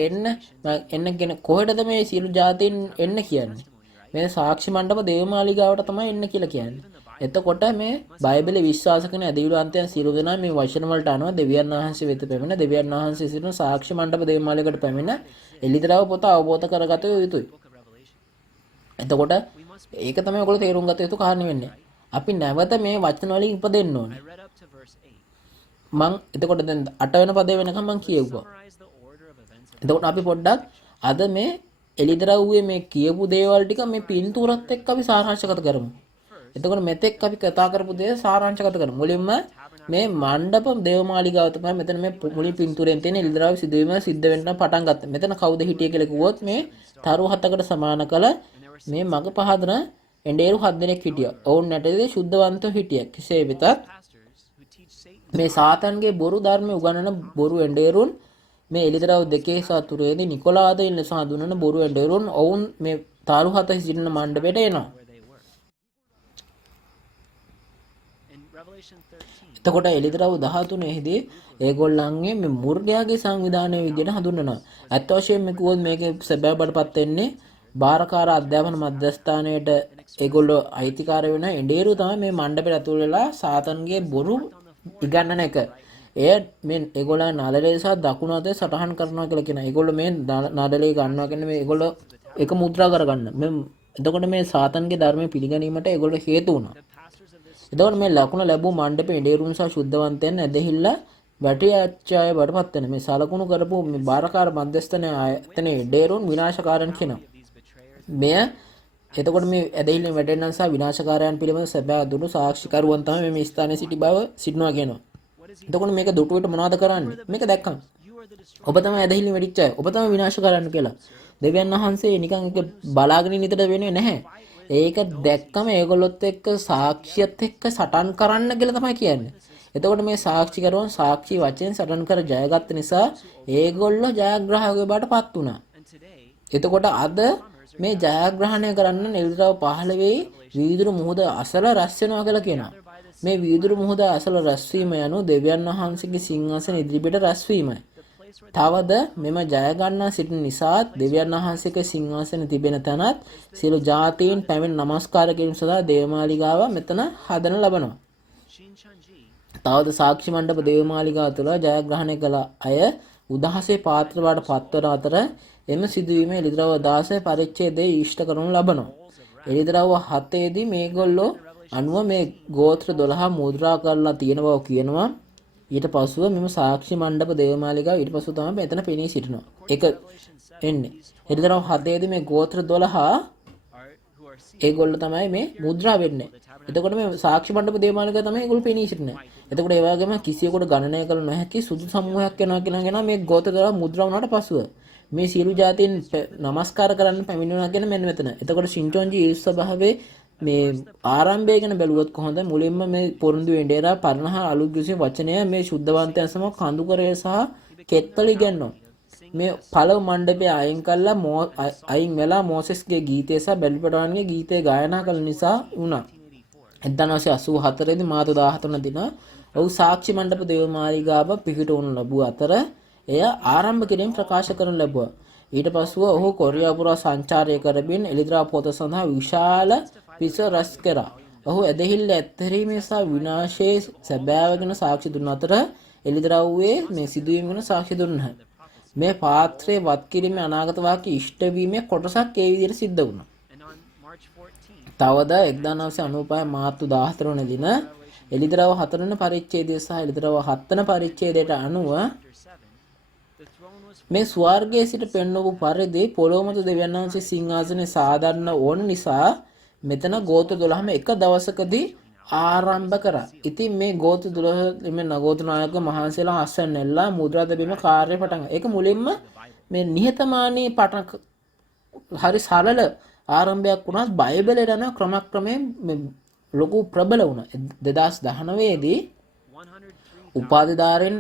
එන්න කියන කොහෙටද මේ සියලු ජාතීන් එන්න කියන්නේ? මේ සාක්ෂි මණ්ඩප දේවමාලිගාවට තමයි එන්න කියලා කියන්නේ. එතකොට මේ බයිබලයේ විශ්වාස කරන ඇදහිලිවන්තයන් සියලු දෙනා මේ වචන වලට අනුව දෙවියන් වහන්සේ වෙත පැමිණ දෙවියන් වහන්සේ සිටින සාක්ෂි මණ්ඩප දේවමාලිගාවට පැමිණ එළිදරව් පොත අවබෝධ කරගත යුතුයි. එතකොට ඒක තමයි ඔයගොල්ලෝ තේරුම් ගත යුතු කාරණේ වෙන්නේ. අපි නැවත මේ වචන වලින් ඉපදෙන්න ඕනේ. මං එතකොට දැන් 8 වෙනි පදේ වෙනකම් මං කියෙව්වා. එතකොට අපි පොඩ්ඩක් අද මේ එළිදරව්වේ මේ කියපු දේවල් ටික මේ පින්තූරත් එක්ක අපි සාරාංශගත කරමු. එතකොට මෙතෙක් අපි කතා කරපු දේ සාරාංශගත කරමු. මුලින්ම මේ මණ්ඩප දේවමාලිගාව තමයි මෙතන මේ මුලින් පින්තූරෙන් තියෙන එළිදරව් සිදුවීම සිද්ධ වෙන්න පටන් ගත්තා. මෙතන කවුද හිටියේ කියලා කිව්වොත් මේ තරු 7කට සමාන කළ මේ මග පහදන එඬේරු 7 දෙනෙක් හිටියා. ඔවුන් නැටදී සුද්ධවන්තව හිටියා. කෙසේ වෙතත් මේ සාතන්ගේ බොරු ධර්ම උගන්වන බොරු එඬේරුන් මේ එළිදරව් 2:4 දී නිකොලාද ලෙස හඳුන්වන බොරු එඬේරුන් ඔවුන් මේ තරු 7 සිටින මණ්ඩපයට එනවා. එතකොට එළිදරව් 13 දී ඒගොල්ලන්ගේ මේ මුර්ගයාගේ සංවිධානයේ විදිහට හඳුන්වනවා. අත් වශයෙන්ම කිව්වොත් මේකේ සැබෑ බඩපත් වෙන්නේ බාරකාර අධ්‍යාපන මධ්‍යස්ථානයේට ඒගොල්ලෝ අයිතිකාර වෙන එඬේරු තමයි මේ මණ්ඩපයට ඇතුල් වෙලා සාතන්ගේ බොරු ඉගන්නන එක. එය මේ ඒගොල්ලන් නළලේ සහ දකුණු අතේ සටහන් කරනවා කියලා කියනවා. ඒගොල්ලෝ මේ නළලේ ගන්නවා කියන්නේ මේ ඒගොල්ලෝ එක මුද්‍රා කරගන්න. මේ එතකොට මේ සාතන්ගේ ධර්මයේ පිළිගැනීමට ඒගොල්ලෝ හේතු වුණා. එතකොට මේ ලකුණ ලැබූ මණ්ඩපේ එඬේරුන් සහ සුද්ධවන්තයන් ඇදහිල්ලා වැටි ආච්ඡාය වඩපත් වෙන මේ සලකුණු කරපු මේ බාරකාර මධ්‍යස්ථානයේ ආයතන එඬේරුන් විනාශකාරයන් කියනවා. මෙය එතකොට මේ ඇදහිල්ලෙන් වැටෙන්නන් සහ විනාශකාරයන් පිළිබඳ සැබෑ දුටු සාක්ෂිකරුවන් තමයි මේ ස්ථානයේ සිටි බව සිටිනවා කියනවා. එතකොට මේක දුටුවට මොනවද කරන්නේ? මේක දැක්කම ඔබ තමයි ඇදහිල්ලෙන් වැටිච්ච අය. ඔබ තමයි විනාශකාරයන් කියලා. දෙවියන් වහන්සේ නිකන් එක බලාගෙන ඉන්නට වෙන්නේ නැහැ. ඒක දැක්කම ඒගොල්ලොත් එක්ක සාක්ෂියත් එක්ක සටන් කරන්න කියලා තමයි කියන්නේ. එතකොට මේ සාක්ෂිකරුවන් සාක්ෂි වචෙන් සටන් කර ජයගත්ත නිසා ඒගොල්ලෝ ජයග්‍රාහකයෝ බවට පත් වුණා. එතකොට අද මේ ජයග්‍රහණය කරන්න එළිදරව් 15 වීදුරු මුහුද අසල රැස් වෙනවා කියලා කියනවා. මේ වීදුරු මුහුද අසල රැස් වීම යනු දෙවියන් වහන්සේගේ සිංහාසන ඉදිරිපිට රැස් වීමයි. තවද මෙම ජය ගන්නා සිටින නිසා දෙවියන් වහන්සේගේ සිංහාසන තිබෙන තැනත් සියලු ජාතීන් පැමිණ නමස්කාර කිරීම සඳහා දේවමාලිගාව මෙතන හදන ලබනවා. තවද සාක්ෂි මණ්ඩප දේවමාලිගාව තුළ ජයග්‍රහණය කළ අය උදහසේ පාත්‍ර බවට පත්වන අතර එම සිදුවීම එළිදරව් 16 පරිච්ඡේදයේ ඉෂ්ට කරනු ලබනවා. එළිදරව් 7 දී මේගොල්ලෝ අනුව මේ ගෝත්‍ර 12 මුද්‍රා කරලා තියෙන බව කියනවා. ඊට පසුව මෙම සාක්ෂි මණ්ඩප දේවමාලිගාව ඊට පසුව තමයි මෙතන පෙනී සිටිනවා. ඒක එන්නේ. එළිදරව් 7 දී මේ ගෝත්‍ර 12 ඒගොල්ලෝ තමයි මේ මුද්‍රා වෙන්නේ. එතකොට මේ සාක්ෂි මණ්ඩප දේවමාලිගාව තමයි ඒගොල්ලෝ පෙනී සිටින්නේ. එතකොට ඒ වගේම කිසියෙකුට ගණනය කළ නොහැකි සුදු සමූහයක් වෙනවා කියලා මේ ගෝත්‍ර 12 මුද්‍රා වුණාට පසුව මේ සියලු ජාතීන් නමස්කාර කරන්න පැමිණෙනවා කියන මෙන්න මෙතන. එතකොට සින්ටෝන්ජි ඊර්ෂ ස්වභාවයේ මේ ආරම්භය ගැන බැලුවොත් කොහොමද? මුලින්ම මේ පොරොන්දු වෙඬේරා පරණහ අලුත් කිසි වචනය මේ සුද්ධවන්තයන් සමග කඳුකරය සහ කෙත්තලි ගන්නවා. මේ පළව මණ්ඩපය අයින් කළා අයින් වෙලා මෝසෙස්ගේ ගීතය සහ බැලිපටවන්ගේ ගීතය ගායනා කළ නිසා වුණා. 1984 දී මාර්තු 13 දින ඔහු සාක්ෂි මණ්ඩප දේවමාලිගාව පිහිටවනු ලැබුව අතර එය ආරම්භ කිරීම ප්‍රකාශ කරනු ලැබුවා. ඊට පසුව ඔහු කොරියාව පුරා සංචාරය කරමින් එළිදරව් පොත සඳහා විශාල පිරිස රැස් කරා. ඔහු ඇදහිල්ල ඇත්තරීමේ සහ විනාශයේ සැබෑව ගැන සාක්ෂි දුන් අතර එළිදරව්වේ මේ සිදුවීම් ගැන සාක්ෂි දුන්නා. මේ පාත්‍රයේ වත් කිරීමේ අනාගත වාක්‍ය ඉෂ්ට වීමේ කොටසක් ඒ විදිහට සිද්ධ වුණා. තවද 1995 මාර්තු 14 වන දින එළිදරව් 4 වෙනි පරිච්ඡේදය සහ එළිදරව් 7 වෙනි පරිච්ඡේදයට අනුව මේ ස්වර්ගයේ සිට පෙන්වපු පරිදි පොළොව මත දෙවියන් වහන්සේ සිංහාසනේ සාදන්න ඕන නිසා මෙතන ගෝත්‍ර 12ම එක දවසකදී ආරම්භ කරා. ඉතින් මේ ගෝත්‍ර 12 මේ නගෝත්‍ර නායක මහන්සියලා අස්සන් නෙල්ලා මුද්‍රා තැබීම කාර්ය පටන් ගත්තා. ඒක මුලින්ම මේ නිහතමානී පටන හරි සරල ආරම්භයක් වුණත් බයිබලයට යන ක්‍රමක්‍රමයෙන් ලොකු ප්‍රබල වුණා. 2019 දී උපාධිධාරීන්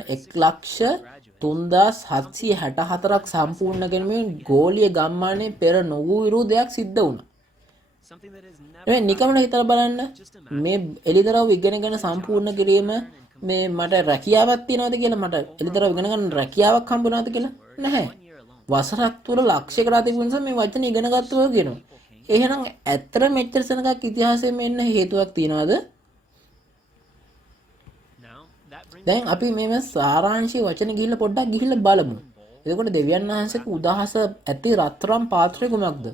1,3764ක් සම්පූර්ණ කිරීමෙන් ගෝලීය ගම්මානයේ පෙර නොවූ විරෝධයක් සිද්ධ වුණා. මේ නිකමන හිතලා බලන්න මේ එලිදරව් ඉගෙනගෙන සම්පූර්ණ කිරීම මේ මට රැකියාවක් තියනවද කියලා මට එලිදරව් ඉගෙන ගන්න රැකියාවක් හම්බ වෙනවද කියලා නැහැ. වසරක් තුල ලක්ෂයකට අධික වෙනස මේ වචන ඉගෙන ගත්තා කියනවා. එහෙනම් ඇත්තට මෙච්චර සෙනගක් ඉතිහාසයෙන් මෙන්න හේතුවක් තියනවද? දැන් අපි මේ සාරාංශී වචන ගිහිල්ලා පොඩ්ඩක් ගිහිල්ලා බලමු. එතකොට දෙවියන් වහන්සේගේ උදාහස ඇති රත්තරන් පාත්‍රය කුමක්ද?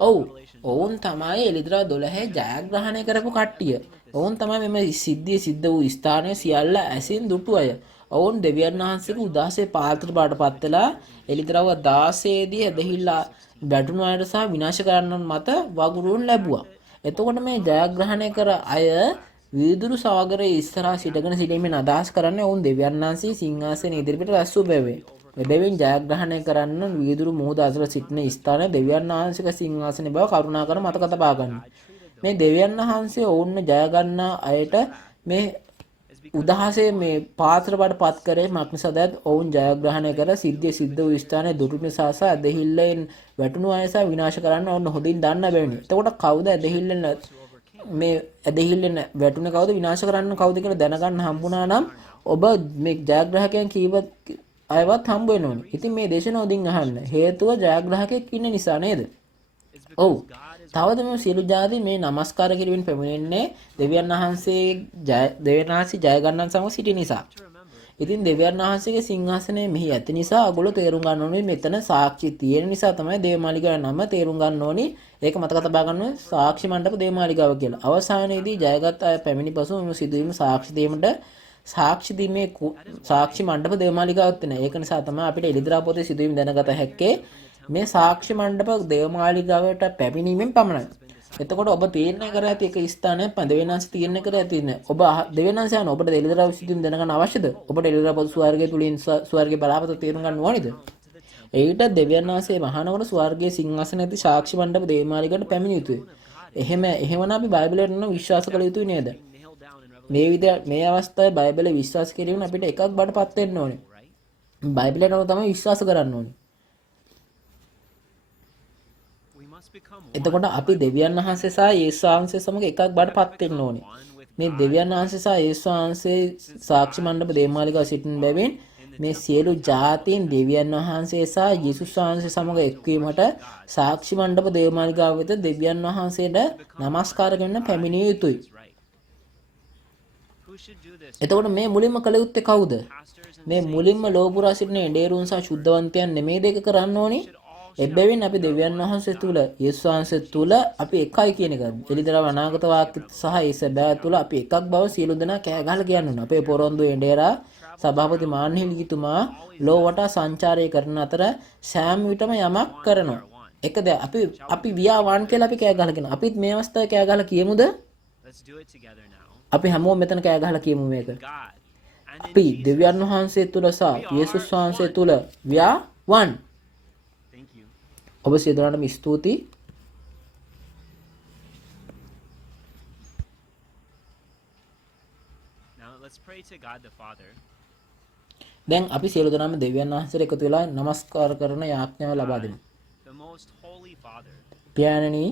ඔව් ඔවුන් තමයි එලිදරව් 12 ජයග්‍රහණය කරපු කට්ටිය. ඔවුන් තමයි මේ සිද්ධිය සිද්ධ වූ ස්ථානයේ සියල්ල ඇසින් දුටු අය. ඔවුන් දෙවියන් වහන්සේගේ උදාසේ පාත්‍ර බාටපත් වෙලා එලිදරව් 16 දී ඇදහිලා වැටුණු අයට සහ විනාශ කරන්නන් මත වගුරුන් ලැබුවා. එතකොට මේ ජයග්‍රහණය කර අය වීදුරු සාගරයේ ඉස්සරහා සිටගෙන සිටීමෙන් අදහස් කරන්නේ ඔවුන් දෙවියන් වහන්සේ සිංහාසනයේ ඉදිරිපිට රැස්වූ බැවින්. එබැවින් ජයග්‍රහණය කරන්න වීදුරු මුහුද අතර සිටින ස්ථානය දෙවියන් වහන්සේගේ සිංහාසනයේ බව කරුණාකර මතක තබා ගන්න. මේ දෙවියන් වහන්සේ ඔවුන් ජය ගන්නා අයට මේ උදාහසේ මේ පාත්‍ර බඩපත් කරේ මක්නිසාද ඔවුන් ජයග්‍රහණය කර සිද්ධිය සිද්ධ වූ ස්ථානයේ දුටු නිසා සහ ඇදහිල්ලෙන් වැටුණු අය සහ විනාශ කරන්න ඔවුන් හොඳින් දන්න බැවිනි. එතකොට කවුද ඇදහිල්ලෙන් මේ ඇදහිල්ලෙන් වැටුනේ කවුද විනාශ කරන්න කවුද කියලා දැනගන්න හම්බුණා නම් ඔබ මේ ජයග්‍රහකයන් කීව අයවත් හම්බ වෙන්න ඕනේ. ඉතින් මේ දේශනාව උදින් අහන්න. හේතුව ජයග්‍රහකෙක් ඉන්න නිසා නේද? ඔව්. තවද මේ සියලු ජාති මේ নমස්කාර කිරීමෙන් පැමිණෙන්නේ දෙවියන් වහන්සේ ජය ගන්නන් සමග සිටි නිසා. ඉතින් දෙවියන් වහන්සේගේ සිංහාසනය මෙහි ඇති නිසා ඔයගොල්ලෝ තේරුම් ගන්න ඕනේ මෙතන සාක්ෂි තියෙන නිසා තමයි දේවමාලිගාවේ නම තේරුම් ගන්න ඕනේ. ඒක මතක තබා ගන්න ඕනේ සාක්ෂි මණ්ඩප දේවමාලිගාව කියලා. අවසානයේදී ජයගත් අය පැමිණි පසු මේ සිදුවීම සාක්ෂි දීමට සාක්ෂි දීමේ සාක්ෂි මණ්ඩප දේවමාලිගාවක් තියෙනවා. ඒක නිසා තමයි අපිට එළිදරව් පොතේ සිදුවීම් දැනගත හැක්කේ මේ සාක්ෂි මණ්ඩප දේවමාලිගාවට පැමිණීමෙන් පමණයි. එතකොට ඔබ තීරණය කර ඇති එක ස්ථානයක් දෙවියන්වහන්ස තීරණය කර ඇති නේ. ඔබ දෙවියන්වහන්ස යන ඔබට එළිදරව් සිදුවීම් දැනගන්න අවශ්‍යද? ඔබට එළිදරව් පොත ස්වර්ගයේ තුලින් ස්වර්ගයේ බලාපොරොත්තු තීරණ ගන්න ඕනේද? ඒකට දෙවියන්වහන්සේ මහානවර ස්වර්ගයේ සිංහාසනයේ ඇති සාක්ෂි මණ්ඩප දේවමාලිගාවට පැමිණිය යුතුයි. එහෙමනම් අපි බයිබලයට නම් විශ්වාස කළ යුතුයි නේද? මේ අවස්ථාවේ බයිබලයේ විශ්වාස කිරීම අපිට එකක් බඩපත් වෙන්න ඕනේ. බයිබලයට තමයි විශ්වාස කරන්න ඕනේ. එතකොට අපි දෙවියන් වහන්සේ සහ යේසුස් වහන්සේ සමග එකක් බඩපත් වෙන්න ඕනේ. මේ දෙවියන් වහන්සේ සහ යේසුස් වහන්සේ සාක්ෂි මණ්ඩප දේවමාලිගාව සිටින බැවින් මේ සියලු ජාතීන් දෙවියන් වහන්සේ සහ යේසුස් වහන්සේ සමග එක්වීමට සාක්ෂි මණ්ඩප දේවමාලිගාව වෙත දෙවියන් වහන්සේට নমස්කාර කරන්න පැමිණිය යුතුයි. එතකොට මේ මුලින්ම කළ යුත්තේ කවුද? මේ මුලින්ම ලෝපුරා සිටින එඬේරුන් සහ ශුද්ධවන්තයන් නෙමෙයි දෙක කරන්න ඕනේ. එබැවින් අපි දෙවියන් වහන්සේ තුල යේසුස් වහන්සේ තුල අපි එකයි කියන එක. එළිදරව් අනාගත වාක්‍ය සහ ඒ සැබෑ තුල අපි එකක් බව සියලු දෙනා කෑ ගහලා කියන්න ඕන. අපේ පොරොන්දු එඬේරා සභාපති මාන්හිල්ගිතුමා ලෝ වටා සංචාරය කරන අතර සෑම විටම යමක් කරනවා. එකද අපි වියා 1 කියලා අපි කෑ ගහලා කියනවා. අපිත් මේ අවස්ථාවේ කෑ ගහලා කියමුද? අපි හැමෝම මෙතන කෑ ගහලා කියමු මේක. අපි දෙවියන් වහන්සේ තුල සහ යේසුස් වහන්සේ තුල වියා 1. ඔබ සියදුනාටම ස්තුතියි. දැන් අපි සියලු දෙනාම දෙවියන් වහන්සේට එකතු වෙලා নমස්කාර කරන යාඥාව ලබා දෙමු. පියාණනි,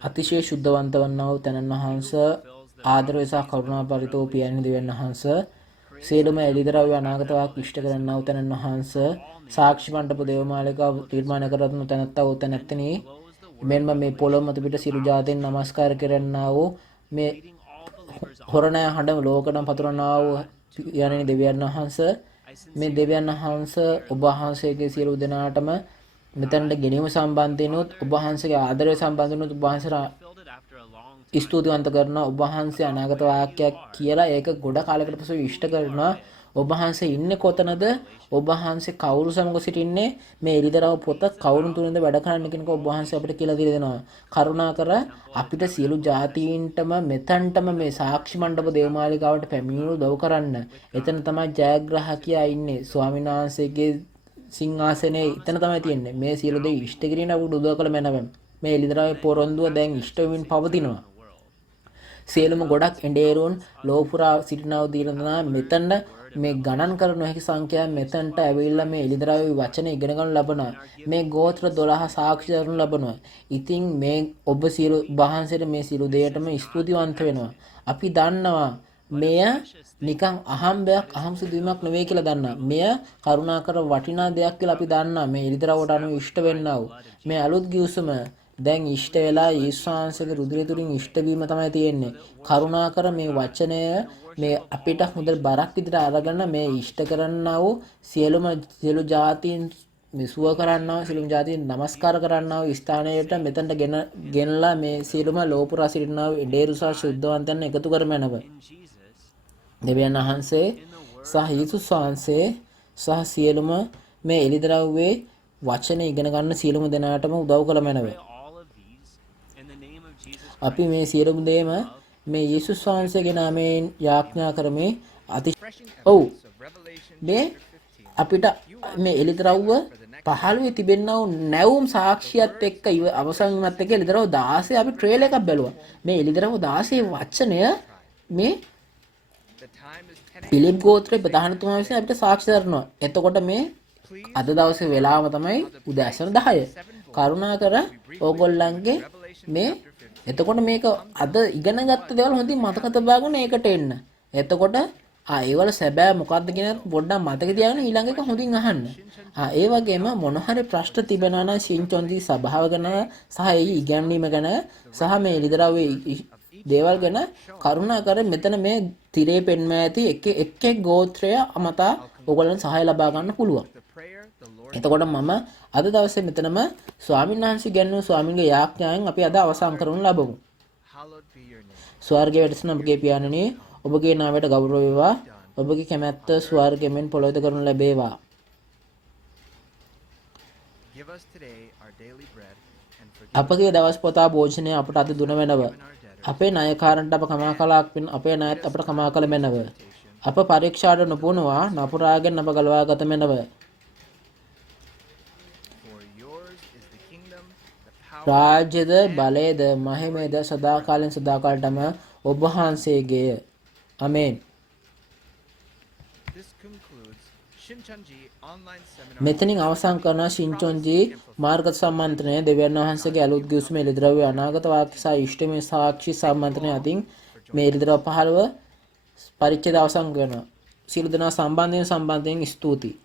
අතිශය ශුද්ධවන්ත වන්නා වූ තනන් වහන්සේ, ආදරය සහ කරුණා පරිතෝ පියාණනි දෙවියන් වහන්සේ, සියලුම එළිදරව් අනාගත වාක් ඉෂ්ට කරන්නා වූ තනන් වහන්සේ, සාක්ෂි මණ්ඩප දේවමාලිගාව නිර්මාණය කරන තැනැත්තා වූ තැනැත්තනි, මෙන්ම මේ පොළොව මත පිට සියලු ජාතීන් নমස්කාර කරන්නා වූ මේ හොරණෑ හඬ ලෝකඩම් පතුරවන්නා වූ පියාණනි දෙවියන් වහන්සේ, මේ දෙවියන් වහන්සේ ඔබ වහන්සේගේ සියලු දෙනාටම මෙතනට ගෙනීම සම්බන්ධයෙන් ඔබ වහන්සේගේ ආදරය සම්බන්ධයෙන් ඔබ වහන්සේලා ස්තුතිවන්ත කරනවා. ඔබ වහන්සේ අනාගත වාක්‍යයක් කියලා ඒක ගොඩ කාලයකට පසු ඉෂ්ට කරනවා. ඔබ වහන්සේ ඉන්නේ කොතනද? ඔබ වහන්සේ කවුරු සමග සිටින්නේ? මේ එළිදරව් පොත කවුරුන් තුලින්ද වැඩ කරන්න කෙනෙක් ඔබ වහන්සේ අපිට කියලා දෙනවා. කරුණාකර අපිට සියලු ජාතීන්ටම මෙතනටම මේ සාක්ෂි මණ්ඩප දේවමාලිකාවට පැමිණිලු දව් කරන්න. එතන තමයි ජයග්‍රාහකයා ඉන්නේ. ස්වාමීන් වහන්සේගේ සිංහාසනේ එතන තමයි තියෙන්නේ. මේ සියලු දේ ඉෂ්ට කිරීම අපිට උදව් කළ මැනව. මේ එළිදරව් පොරොන්දුව දැන් ඉෂ්ට වෙමින් පවතිනවා. සියලුම ගොඩක් එඬේරුන් ලෝපුරා සිටිනව දීලා මෙතන මේ ගණන් කරන හැකි සංඛ්‍යාව මෙතනට ඇවිල්ලා මේ එළිදරව් වචන ඉගෙන ගන්න ලබනවා. මේ ගෝත්‍ර 12 සාක්ෂි දරනු ලබනවා. ඉතින් මේ ඔබ සියලු වහන්සේට මේ සියලු දෙයටම ස්තුතිවන්ත වෙනවා. අපි දන්නවා මෙය නිකන් අහම්බයක් අහම්සුදුවීමක් නෙවෙයි කියලා දන්නවා. මෙය කරුණාකර වටිනා දෙයක් කියලා අපි දන්නවා. මේ එළිදරවට අනුව ඉෂ්ට වෙන්නා වූ මේ අලුත් ගිවිසුම දැන් ඉෂ්ට වෙලා යේසුස් වහන්සේගේ රුධිරය තුලින් ඉෂ්ට වීම තමයි තියෙන්නේ. කරුණාකර මේ වචනය මේ අපිට හොඳ බරක් විදිහට අරගෙන මේ ඉෂ්ට කරන්නා වූ සියලු ජාතීන් මෙසුව කරන්නා වූ සියලුම ජාතීන් নমස්කාර කරන්නා වූ ස්ථානයට මෙතනට ගෙනලා මේ සියලුම ලෝපුරා සිටිනා වූ ඉඩේරුසා ශුද්ධවන්තයන් එකතු කරමැනව. දෙවියන් වහන්සේ සහ යේසුස් වහන්සේ සහ සියලුම මේ එළිදරව්වේ වචන ඉගෙන ගන්න සියලුම දෙනාටම උදව් කළ මැනව. අපි මේ සියලුම දේම මේ යේසුස් වහන්සේගේ නාමයෙන් යාඥා කරමි. මේ අපිට මේ එළිදරව්ව 15 තිබෙනා වූ නැවුම් සාක්ෂියත් එක්ක අවසන් වීමත් එක්ක එළිදරව් 16 අපි ට්‍රේල් එකක් බැලුවා. මේ එළිදරව් 16 වචනය මේ පිලිප් ගෝත්‍රයේ ප්‍රධානතුමා විසින් අපිට සාක්ෂි දරනවා. එතකොට මේ අද දවසේ වෙලාව තමයි උදෑසන 10. කරුණාකර ඕගොල්ලන්ගේ මේ එතකොට මේක අද ඉගෙන ගත්ත දේවල් හොඳින් මතක තබාගෙන ඒකට එන්න. එතකොට ඒවල සැබෑ මොකක්ද කියන පොඩ්ඩක් මතක තියාගෙන ඊළඟ එක හොඳින් අහන්න. ඒ වගේම මොන හරි ප්‍රශ්න තිබෙනවා නම් සින්චොන්දි සභාව ගැන සහ ඒ ඉගැන්වීම ගැන සහ මේ එළිදරව්වේ දේවල් ගැන කරුණාකර මෙතන මේ තිරේ පෙන්ව ඇති එක් ගෝත්‍රය අමතා ඔයගොල්ලන් සහාය ලබා ගන්න පුළුවන්. එතකොට මම අද දවසේ මෙතනම ස්වාමීන් වහන්සේ ගැන ස්වාමීන්ගේ යාඥාවෙන් අපි අද අවසන් කරනු ලබමු. ස්වර්ගයේ වැඩසන අපගේ පියාණනි, ඔබගේ නාමයට ගෞරව වේවා. ඔබගේ කැමැත්ත ස්වර්ගයෙන් පොළොවේද කරනු ලැබේවා. අපගේ දවස් පොතා භෝජනය අපට අද දුන මැනව. අපේ ණයකාරන්ට අප කමා කළාක් වෙන අපේ ණයත් අපට කමා කළ මැනව. අප පරීක්ෂාට නොපුණවා නපුරාගෙන් අප ගලවා ගත මැනව. රාජ්‍යද බලයද මහිමයද සදාකාලෙන් සදාකාලටම ඔබ වහන්සේගේය. ආමේන්. මෙතනින් අවසන් කරන ශින්චොන්ජී මාර්ග සම්මන්ත්‍රණය දෙවියන් වහන්සේගේ අලුත් ගිවිසුම එළිදරව්ව අනාගත වාක්‍ය සහ ඉෂ්ටමය සාක්ෂි සම්මන්ත්‍රණය අතින් මේ එළිදරව් 15 පරිච්ඡේද අවසන් කරනවා. සියලු දෙනා සම්බන්ධයෙන් ස්තුතියි.